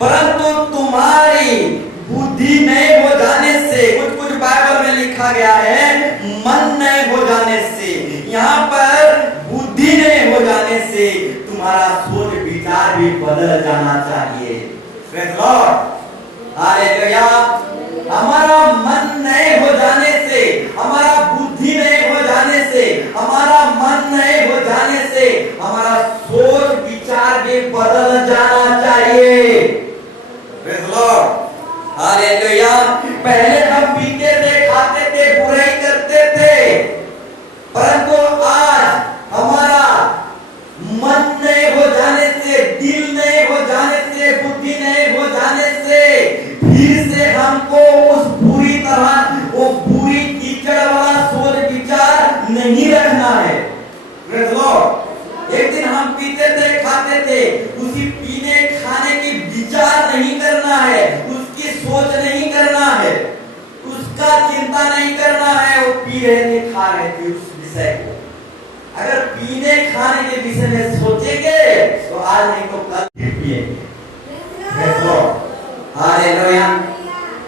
परंतु तुम्हारी बुद्धि नए हो जाने से, कुछ बाइबल में लिखा गया है मन नए हो जाने से, यहाँ पर बुद्धि नए हो जाने से तुम्हारा सोच विचार भी बदल जाना चाहिए। Praise the Lord। हालेलुया। हमारा मन नए हो जाने से, हमारा बुद्धि नए हो जाने से, हमारा मन नए हो जाने से हमारा सोच विचार भी बदल जाना चाहिए। Praise the Lord। हालेलुया। पहले हम पीते थे, खाते थे, बुराई करते थे, परंतु आज हमारा मन नए हो जाने से, दिल नए हो जाने से, बुद्धि नए हो जाने से फिर से हमको उस बुरी तरह, वो बुरी कीचड़ वाला सोच विचार नहीं रखना है। Praise the Lord। एक दिन हम पीते थे, खाते थे, उसी पीने खाने की विचार नहीं करना है, उसकी सोच नहीं करना है, उसका चिंता नहीं करना है। वो पी रहे थे, खा रहे थे, उस विषय को अगर पीने खाने के विषय में सोचेंगे तो आज नहीं तो कल पिएंगे। हालेलुया।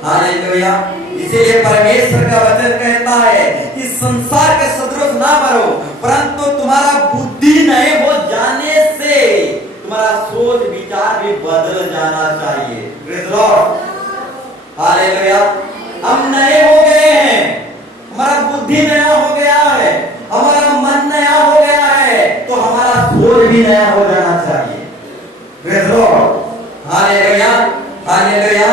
हालेलुया। इसीलिए परमेश्वर का वचन कहता है कि संसार के सदृश ना बनो, परंतु तुम्हारा बुद्धि नए हो जाने से तुम्हारा सोच विचार भी बदल जाना चाहिए। Praise the Lord। हालेलुया। हम नए हो गए हैं, हमारा बुद्धि नया हो गया है, हमारा मन नया हो गया है, तो हमारा सोच भी नया हो जाना चाहिए। Praise the Lord। Hallelujah. Hallelujah.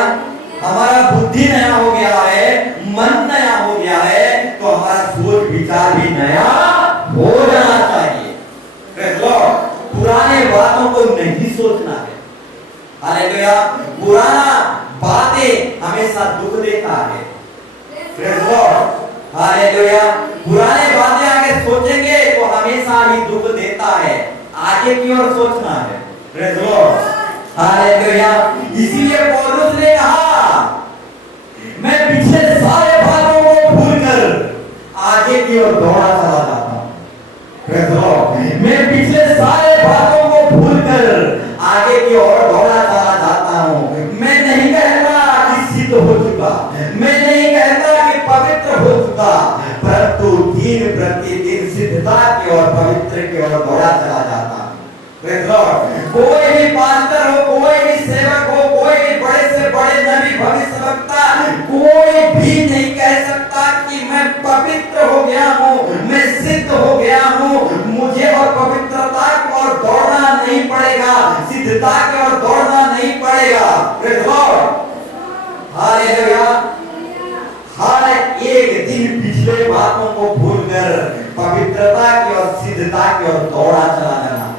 हमारा बुद्धि नया हो गया है, मन नया हो गया है, तो हमारा सोच विचार भी नया हो जाना चाहिए। Praise the Lord। पुराने बातों को नहीं सोचना है। हालेलुया। पुराना बातें हमेशा दुख देता है। Praise the Lord। हालेलुया। पुराने बातें आगे सोचेंगे तो हमेशा ही दुख देता है, आगे की ओर सोचना है। Praise the Lord। हालेलुया। इसीलिए पौलुस ने कहा, मैं पिछले सारे बातों को भूलकर आगे की ओर दौड़ा चला जाता हूँ। Praise the Lord। मैं पिछले सारे बातों को भूलकर आगे की ओर दौड़ा चला जाता हूँ। मैं नहीं कहता कि सिद्ध हो चुका, मैं नहीं कहता कि पवित्र हो चुका, परंतु दिन प्रतिदिन सिद्धता की ओर, पवित्र की ओर दौड़ा चला जाता हूँ। Praise the Lord। कोई भी पास्टर हो, कोई भी सेवक हो, कोई भी बड़े से बड़े नबी, भविष्यवक्ता, कोई भी नहीं कह सकता कि मैं पवित्र हो गया हूँ, मैं सिद्ध हो गया हूँ। मुझे और पवित्रता की ओर दौड़ना नहीं पड़ेगा, सिद्धता की ओर दौड़ना नहीं पड़ेगा। Praise the Lord। हालेलुया। हर एक दिन पिछले बातों को भूलकर पवित्रता की और सिद्धता की ओर दौड़ा चला जाना है।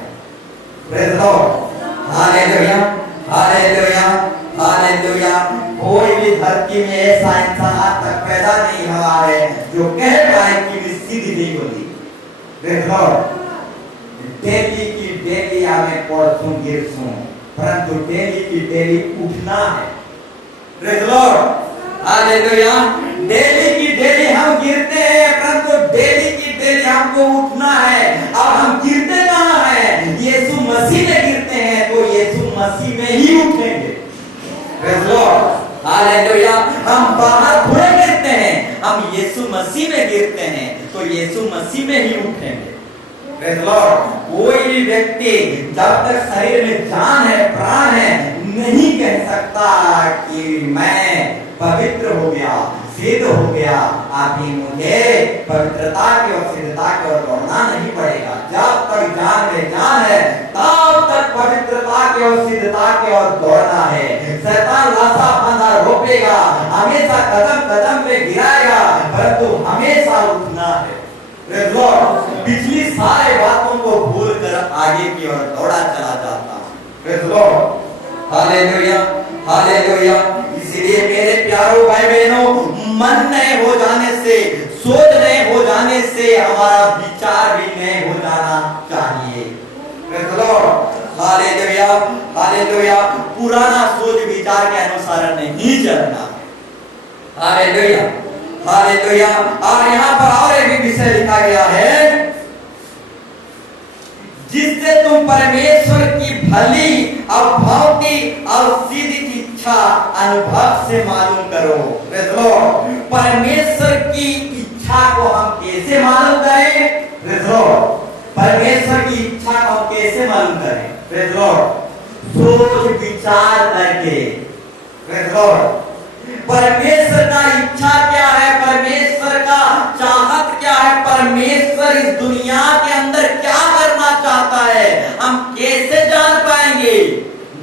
Praise the Lord। Hallelujah. Hallelujah. Hallelujah. कोई भी धरती में ऐसा इंसान आज तक पैदा नहीं हुआ है जो कह पाए कि मैं सिद्ध नहीं होती। Praise the Lord। डेली आवे पड़सू गिरसू, परंतु डेली की डेली उठना है। Praise Lord, hallelujah. डेली की डेली हम गिरते हैं, परंतु डेली की डेली हमको उठना है। और हम गिरते कहाँ हैं? यीशु मसीह में गिरते हैं, तो यीशु मसीह में ही उठेंगे। Praise Lord, hallelujah. हम बाहर थोड़े गिरते हैं, हम यीशु मसीह में गिरते हैं, तो यीशु मसीह में ही उठेंगे। प्रेज़ लॉर्ड, कोई भी व्यक्ति जब तक शरीर में जान है, प्राण है, नहीं कह सकता कि मैं पवित्र हो गया, सिद्ध हो गया। अभी मुझे पवित्रता की और सिद्धता की ओर दौड़ना नहीं पड़ेगा। जब तक जान में जान है, तब तक पवित्रता की और सिद्धता की ओर दौड़ना है। शैतान लाशा बांधा रोपेगा, हमेशा कदम कदम पे गिराएगा, परंतु हमेशा उठना है। प्रेज़ लॉर्ड, पिछली सारे बातों को भूलकर आगे की ओर दौड़ा चला जाता है। Praise Lord, hallelujah, hallelujah. इसलिए मेरे प्यारों भाई बहनों, मन नए हो जाने से, सोच नए हो जाने से हमारा विचार भी नए हो जाना चाहिए। Praise Lord, hallelujah, hallelujah. पुराना सोच विचार के अनुसार नहीं चलना। Hallelujah, hallelujah. और यहाँ पर और एक भी विषय लिखा गया है, जिससे तुम परमेश्वर की भली और भौतिक और सीधी इच्छा अनुभव से मालूम करो। प्रेज़ लॉर्ड, परमेश्वर की इच्छा को हम कैसे मालूम करें? प्रेज़ लॉर्ड, परमेश्वर की इच्छा को हम कैसे मालूम करें? प्रेज़ लॉर्ड, सोच विचार करके। प्रेज़ लॉर्ड, परमेश्वर का इच्छा क्या है, परमेश्वर का चाहत क्या है, परमेश्वर इस दुनिया के अंदर क्या करना चाहता है, हम कैसे जान पाएंगे?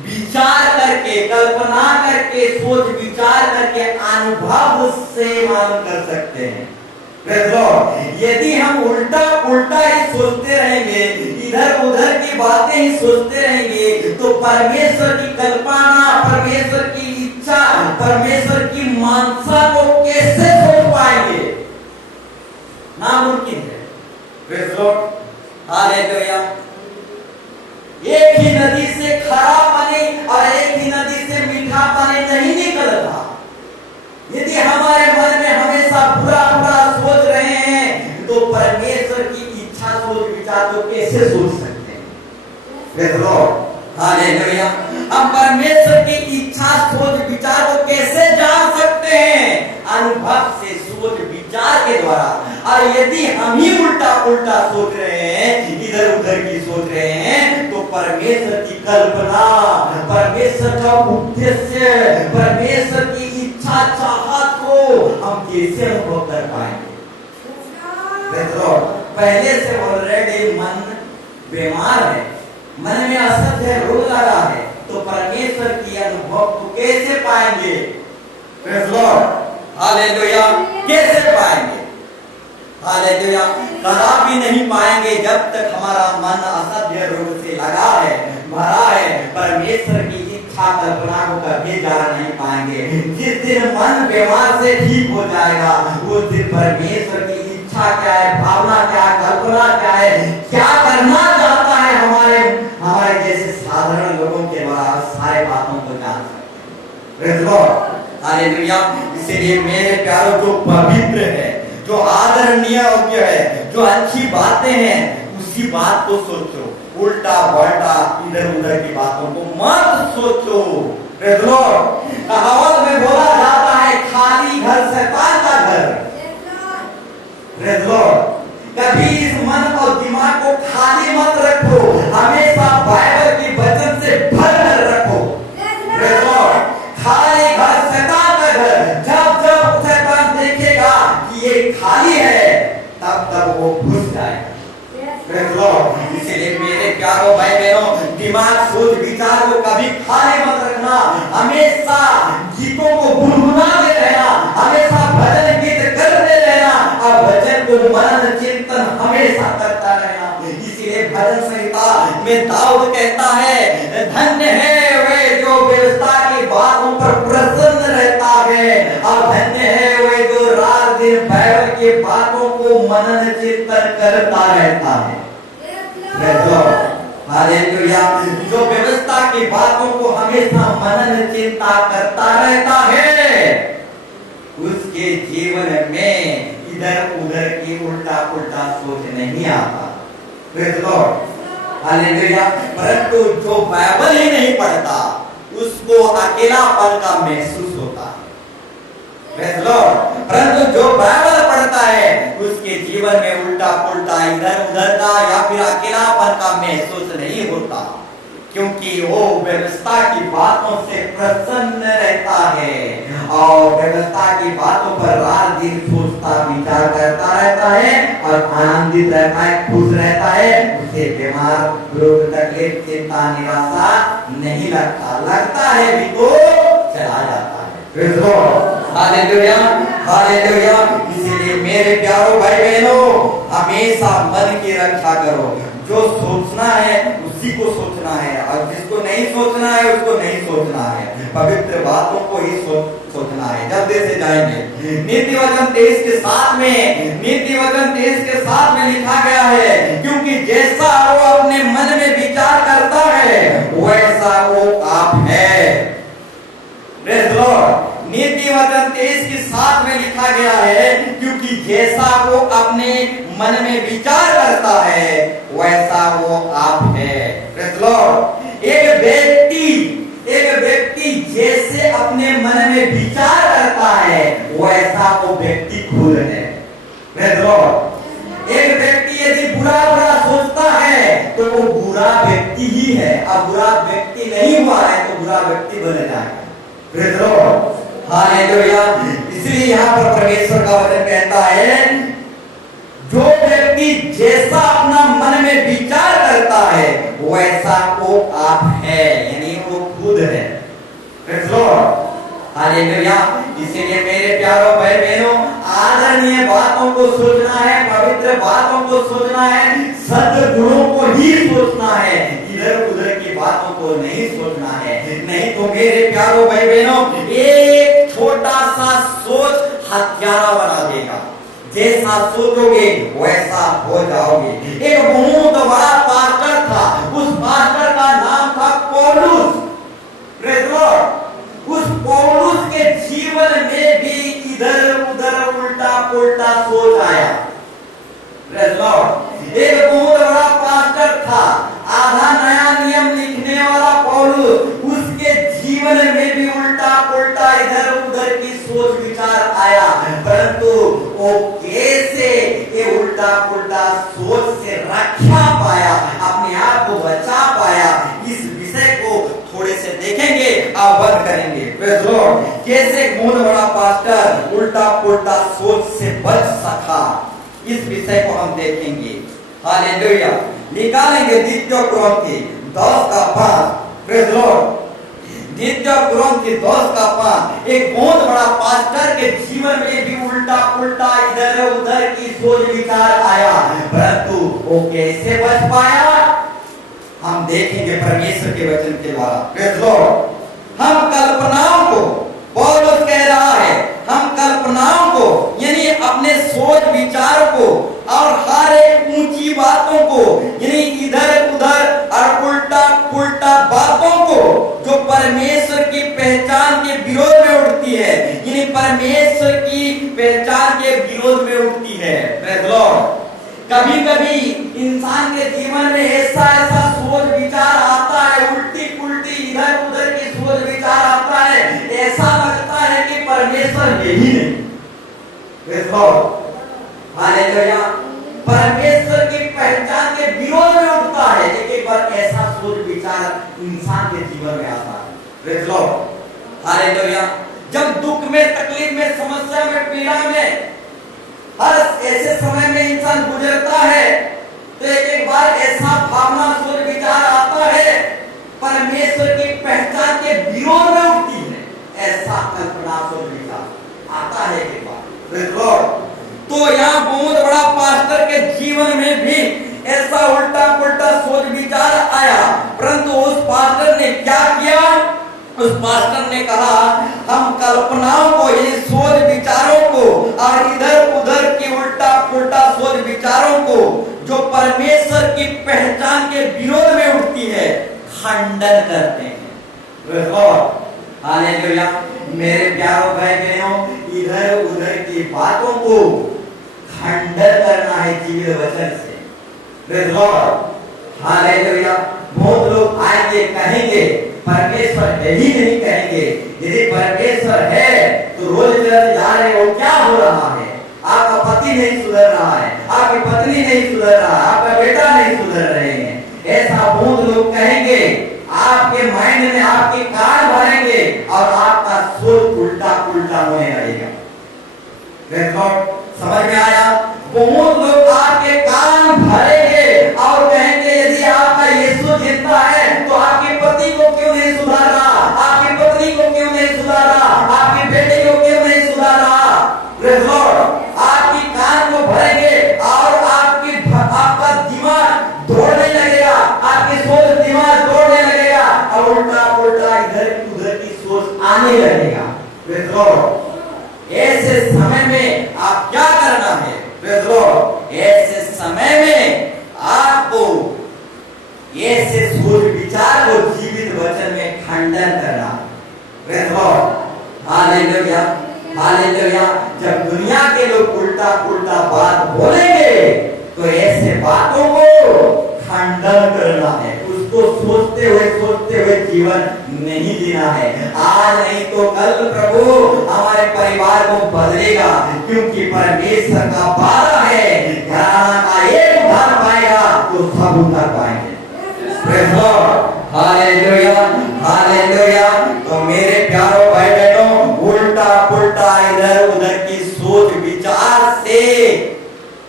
विचार करके, कल्पना करके, सोच विचार करके, अनुभव से मालूम कर सकते हैं। प्रेज़ लॉर्ड, यदि हम उल्टा उल्टा ही सोचते रहेंगे, इधर उधर की बातें ही सोचते रहेंगे, तो परमेश्वर की कल्पना, परमेश्वर की इच्छा, परमेश्वर की मानसा को कैसे सोच पाएंगे? नामुमकिन है। Praise Lord, hallelujah. एक ही नदी से खरा पानी और एक ही नदी से मीठा पानी नहीं निकलता। यदि हमारे मन में हमेशा बुरा बुरा सोच रहे हैं, तो परमेश्वर की इच्छा सोच विचार को कैसे सोच सकते हैं? Praise Lord, hallelujah. हम परमेश्वर की इच्छा सोच विचार को कैसे जान सकते हैं? अनुभव से, सोच विचार के द्वारा। और यदि हम ही उल्टा उल्टा सोच रहे हैं, इधर उधर की सोच रहे हैं, तो परमेश्वर की कल्पना, परमेश्वर का उद्देश्य, परमेश्वर की इच्छा चाहत को हम कैसे अनुभव कर पाएंगे? पहले से ऑलरेडी मन बीमार है, मन में असह्य रोग लगा है, तो परमेश्वर की अनुभव को कैसे पाएंगे? Praise Lord, hallelujah. कैसे पाएंगे? हालेलुया, कदापि नहीं पाएंगे जब तक हमारा मन असह्य रोग से लगा है, भरा है। परमेश्वर की इच्छा कल्पना को कभी जान नहीं पाएंगे। जिस दिन मन बीमार से ठीक हो जाएगा, उस दिन परमेश्वर की इच्छा क्या है, भावना क्या है, कल्पना क्या है, क्या करना चाहता है हमारे जैसे साधारण लोगों के द्वारा सारे बातों को जान सकते हैं। Praise Lord, hallelujah. इसलिए मेरे प्यारों, जो पवित्र है, जो आदरणीय योग्य है, जो अच्छी बातें हैं, उसी बात को सोचो। उल्टा पलटा इधर उधर की बातों को मत सोचो। प्रेज़ लॉर्ड, कहावत में बोला जाता है, खाली घर शैतान का घर। प्रेज़ लॉर्ड, कभी इस मन और दिमाग को खाली मत रखो, हमेशा बाइबल की वचन से भर कर रखो। प्रेज़ लॉर्ड, खाली घर शैतान का घर। जब जब शैतान देखेगा कि ये खाली है, तब तब वो घुस जाएगा। प्रेज़ लॉर्ड, इसलिए मेरे प्यारों भाई बहनों, दिमाग सोच विचार को कभी खाली मत रखना। हमेशा गीतों को गुनगुनाते रहना, हमेशा भजन गीत करते रहना, और भजन को मनन चिंतन हमेशा करता रहना। इसलिए भजन संहिता में दाऊद कहता है, धन्य है वे जो व्यवस्था की बातों पर प्रसन्न रहता है, और धन्य है वे जो रात दिन बाइबल की बातों को मनन चिंतन करता रहता है। हालेलुया। जो व्यवस्था की बातों को हमेशा मनन चिंता करता रहता है, उसके जीवन में इधर उधर की उल्टा पुल्टा सोच नहीं आता। Praise the Lord, hallelujah. परंतु जो बाइबल ही नहीं पढ़ता, उसको अकेलापन का महसूस होता है। Praise the Lord. परंतु जो बाइबल पढ़ता है, उसके जीवन में उल्टा पुल्टा इधर उधर का या फिर अकेलापन का महसूस नहीं होता, क्योंकि वो व्यवस्था की बातों से प्रसन्न रहता है और व्यवस्था की बातों पर रात दिन सोचता विचार करता रहता है और आनंदित रहता है, खुश रहता है। उसे बीमार रोग तकलीफ चिंता निराशा नहीं लगता है भी तो चला जाता है। Praise the Lord, hallelujah, hallelujah. इसीलिए मेरे प्यारो भाई बहनों, हमेशा मन की रक्षा करो। जो सोचना है उसी को सोचना है, और जिसको नहीं सोचना है उसको नहीं सोचना है। पवित्र बातों को ही सोचना है। जल्दी से जाएंगे नीति वचन 23 के साथ में, नीति वचन 23 के साथ में लिखा गया है, क्योंकि जैसा वो अपने मन में विचार करता है वैसा वो आप है। Praise the Lord. नीति वचन 23 के साथ में लिखा गया है, क्योंकि जैसा वो अपने मन में विचार करता है वैसा वो आप है। Praise the Lord. एक व्यक्ति जैसे अपने मन में विचार करता है वैसा वो व्यक्ति खुद है। Praise the Lord. एक व्यक्ति यदि बुरा सोचता है तो वो बुरा व्यक्ति ही है, अब बुरा व्यक्ति नहीं हुआ है तो बुरा व्यक्ति बन जाएगा। Praise the Lord, hallelujah. इसलिए यहाँ पर परमेश्वर का वचन कहता है, जो व्यक्ति जैसा अपना मन में विचार करता है वैसा वो आप है, यानी वो खुद है। Praise the Lord, hallelujah. इसीलिए मेरे प्यारों भाई बहनों, आदरणीय बातों को सोचना है, पवित्र बातों को सोचना है, सद्गुणों को ही सोचना है, इधर उधर की बातों को नहीं सोचना है। नहीं तो मेरे प्यारों भाई बहनों, एक छोटा सा सोच हत्यारा बना देगा। जैसा सोचोगे वैसा हो जाओगे। एक बहुत बड़ा पास्टर था, उस पास्टर का नाम था पौलुस। Praise the Lord. उस पौलुस के जीवन में भी इधर उधर उल्टा पुल्टा सोच आया। Praise the Lord. एक बहुत बड़ा पास्टर था, आधा नया नियम लिखने वाला पौलुस, उसके जीवन में भी उल्टा पुल्टा इधर उधर की सोच विचार आया। परंतु वो कैसे ये उल्टा पुल्टा सोच से रक्षा पाया, अपने आप को बचा पाया, इस विषय को थोड़े से देखेंगे, बंद करेंगे। Praise the Lord. कैसे बहुत बड़ा पास्टर उल्टा पुल्टा सोच से बच सका, इस विषय को हम देखेंगे। हालेलुया। निकालेंगे द्वितीय कुरिन्थी 10:5। Praise the Lord. द्वितीय कुरिन्थी 10:5। एक बहुत बड़ा पास्टर के जीवन में भी उल्टा पुल्टा इधर उधर की सोच विचार आया, परंतु वो कैसे बच पाया, हम देखेंगे परमेश्वर के वचन के द्वारा। Praise the Lord. हम कल्पनाओं को, पौलुस कह रहा है, हम कल्पनाओं को यानी अपने सोच विचार को और हर एक ऊंची बातों को, यानी इधर उधर और उल्टा पुल्टा बातों को जो परमेश्वर की पहचान के विरोध में उठती है, यानी परमेश्वर की पहचान के विरोध में उठती है। Praise the Lord. कभी कभी इंसान के जीवन में ऐसा सोच विचार आता है, उल्टी पुल्टी इधर उधर की सोच विचार आता है, ऐसा लगता है कि परमेश्वर यही नहीं। Praise the Lord, hallelujah. परमेश्वर की पहचान के विरोध में उठता है, एक बार ऐसा सोच विचार इंसान के जीवन में आता है। Praise the Lord, hallelujah. जब दुख में, तकलीफ में, समस्या में, पीड़ा में, हर ऐसे समय में इंसान गुजरता है तो एक बार ऐसा भावना सोच विचार आता है, परमेश्वर की पहचान के विरोध में उठती है, ऐसा कल्पना सोच विचार आता है एक बार। Praise the Lord. तो यहाँ बहुत बड़ा पास्टर के जीवन में भी ऐसा उल्टा पुल्टा सोच विचार आया, परंतु उस पास्टर ने क्या किया, उस पास्टर ने कहा, हम कल्पनाओं को, ये सोच विचारों को और इधर उधर की उल्टा पुल्टा सोच विचारों को जो परमेश्वर की पहचान के विरोध में उठती खंडन करते हैं। हालेलुया। मेरे प्यारों भाई बहनों, इधर उधर की बातों को खंडन करना है जीवित वचन से। हालेलुया। बहुत लोग आएंगे कहेंगे परमेश्वर है ही नहीं कहेंगे। यदि परमेश्वर है तो रोज चर्च जा रहे हो, क्या हो रहा है? आपका पति नहीं सुधर रहा है, आपकी पत्नी नहीं सुधर रहा है, आपका बेटा नहीं सुधर रहे हैं, ऐसा बहुत लोग कहेंगे। आपके माइंड में आपके कान भरेंगे और आपका सोच उल्टा उल्टा होने लगेगा। समझ में आया? बहुत लोग आपके कान भरेंगे और कहेंगे यदि आपका यीशु जिंदा है तो आपके पति को क्यों नहीं सुधारा, आपकी पत्नी को क्यों नहीं सुधारा, आपकी बेटी को क्यों नहीं सुधारा। आपकी कान को भरेंगे और आपका दिमाग दौड़ने लगेगा, आपकी सोच दिमाग दौड़ने लगेगा और उल्टा उल्टा इधर उधर की सोच आने लगेगा। ऐसे समय में आप क्या करना है? ऐसे समय में आपको ऐसे सोच विचार को जीवित वचन में खंडन करना। Hallelujah, hallelujah. जब दुनिया के लोग उल्टा उल्टा बात बोलेंगे तो ऐसे बातों को खंडन करना है, उसको सोचते हुए जीवन नहीं जीना है। आज नहीं तो कल प्रभु हमारे परिवार को बदलेगा, क्योंकि परमेश्वर का वादा है घराना का एक उधार पाएगा तो सब उधार पाएंगे। Hallelujah, hallelujah. तो मेरे प्यारों भाई बहनों, उल्टा पुल्टा इधर उधर की सोच विचार से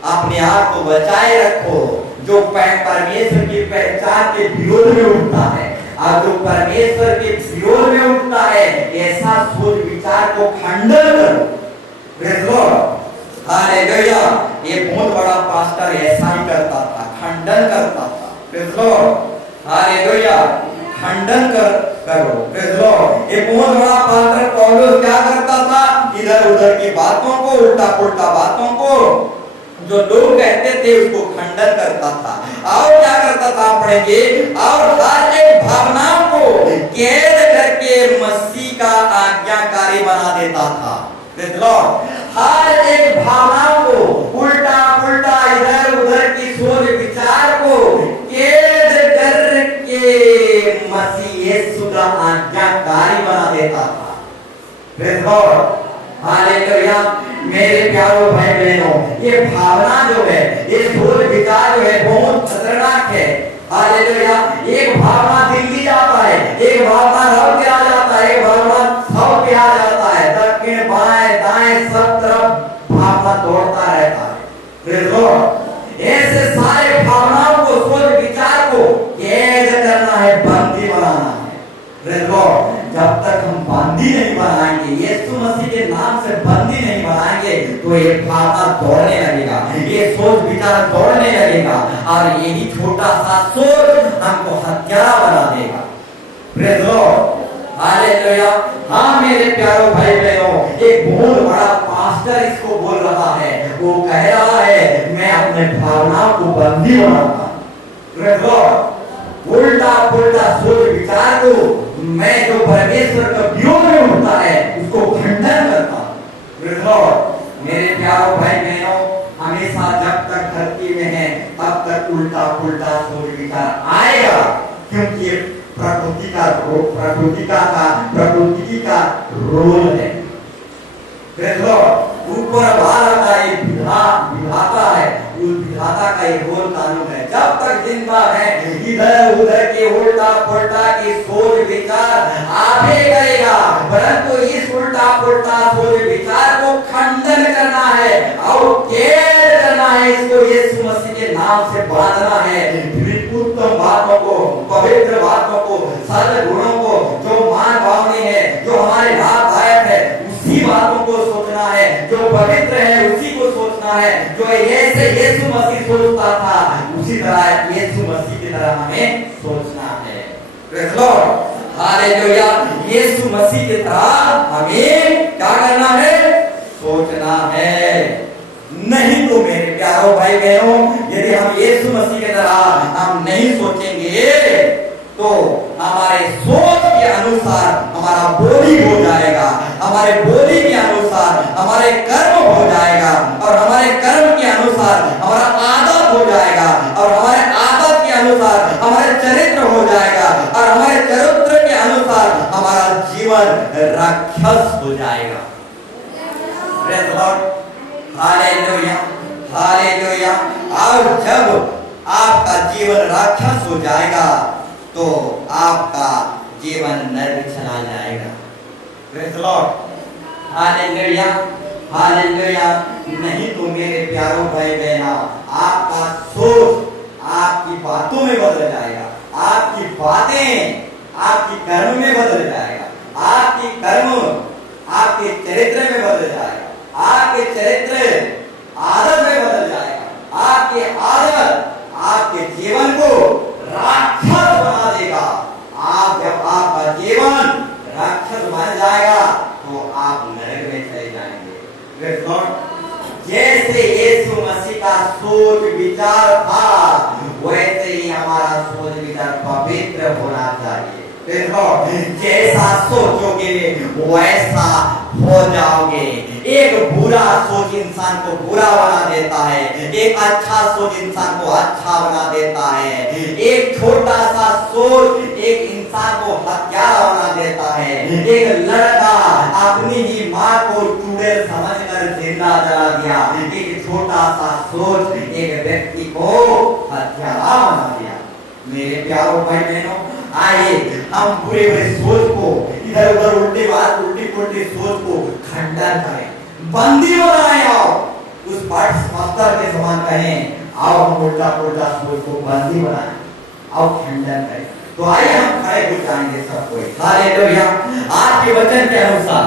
अपने आप को बचाए रखो। जो परमेश्वर की पहचान के विरोध में उठता है और जो परमेश्वर के विरोध में उठता है, ऐसा सोच विचार को खंडन करो। हालेलुया। ये बहुत बड़ा पास्टर ऐसा ही करता था, खंडन करता था। हालेलुया, खंडन करो। ये बहुत बड़ा पास्टर पौलुस क्या करता था? इधर उधर की बातों को, उल्टा पुल्टा बातों को जो लोग कहते थे उसको खंडन करता था। और क्या करता था पढ़ेंगे, और हर एक भावनाओं को कैद करके मसीह का आज्ञाकारी बना देता था। हर एक भावनाओं को, उल्टा पुल्टा इधर उधर की सोच विचार को कैद करके मसीह यीशु का आज्ञाकारी बना देता था। हालेलुया। मेरे प्यारों भाई बहनों, ये भावना जो है, ये सोच विचार जो है बहुत खतरनाक है। हालेलुया। एक भावना दिल्ली जाता है, एक भावना रब पे आ जाता है, एक भावना सब पे आ जाता है, दक्षिण बाएं दाएं सब तरफ भावना दौड़ता रहता है। ऐसे सारे भावनाओं को, सोच विचार को कैद करना है, बंदी बनाना है। जब तक हम बंदी नहीं बनाएंगे, यीशु मसीह के नाम से बंदी नहीं बनाएंगे, तो ये भावना दौड़ने लगेगा, ये सोच विचार दौड़ने लगेगा और यही छोटा सा सोच हमको हत्यारा बना देगा। Praise Lord, hallelujah. हाँ मेरे प्यारों भाई बहनों, एक बहुत बड़ा पास्टर इसको बोल रहा है, वो कह रहा है मैं अपने भावनाओं को बंदी बनाता हूं। Praise Lord. उल्टा पुल्टा सोच विचार को मैं जो परमेश्वर का विरोध में उठता है उसको खंडन करता हूं। मेरे प्यारों भाई बहनों, हमेशा जब तक धरती में है तब तक उल्टा पुल्टा सोच विचार आएगा, क्योंकि ये प्रकृति का रोल है। ऊपर वाला का ये विधाता है, उस विधाता का ये रोल कानून है। जब तक जिंदा है इधर उधर के उल्टा पुल्टा की सोच विचार आगे करेगा, परंतु इस उल्टा पुल्टा सोच विचार को खंडन करना है और कैद करना है, इसको यीशु मसीह के नाम से बांधना है। उत्तम बातों को, पवित्र बातों को, सद गुणों को, जो मान भावनी है, जो हमारे लाभदायक है, उसी बातों को सोचना है, जो पवित्र है उसी को सोचना है, जो ऐसे यीशु मसीह सोचता था उसी तरह यीशु मसीह की तरह हमें सोचना है। Praise Lord, hallelujah. यीशु मसीह की तरह हमें क्या करना है? सोचना है। नहीं तो मेरे प्यारों भाई बहनों, यदि हम यीशु मसीह की तरह हम नहीं सोचेंगे तो राक्षस हो जाएगा। Praise Lord, hallelujah, hallelujah. और जब आपका जीवन राक्षस हो जाएगा तो आपका जीवन नरक चला जाएगा। Praise Lord, hallelujah, hallelujah. नहीं तो मेरे प्यारों भाई बहना, आपका सोच आपकी बातों में बदल जाएगा, आपकी बातें आपकी कर्म में बदल जाएगा, आपकी कर्म आपके चरित्र में बदल जाएगा, आपके चरित्र आदत में बदल जाएगा, आपके आदत आपके जीवन को राक्षस बना देगा। आप जब आपका जीवन राक्षस बन जाएगा तो आप नरक में चले जाएंगे। जैसे यीशु मसीह का सोच विचार था वैसे ही हमारा सोच विचार पवित्र होना चाहिए। देखो, जैसा सोचोगे वैसा हो जाओगे। एक बुरा सोच इंसान को बुरा बना देता है, एक अच्छा सोच इंसान को अच्छा बना देता है। एक छोटा सा सोच एक इंसान को हत्यारा बना देता है। एक लड़का अपनी ही माँ को चुड़ैल समझकर जिंदा जला दिया। एक छोटा सा सोच एक व्यक्ति को हत्यारा बना दिया। मेरे प्यारों भाई बहनों, आइए हम बुरे बुरे सोच को, इधर उधर उल्टी बात उल्टी पुल्टी सोच को खंडन करें, बंदी बनाएं। और उस पत्थर के समान कहें, आओ हम उल्टा पुल्टा सोच को बंदी बनाएं, आओ खंडन करें। तो आइए हम खड़े हो जाएंगे सब कोई। हालेलुया। आज के वचन के अनुसार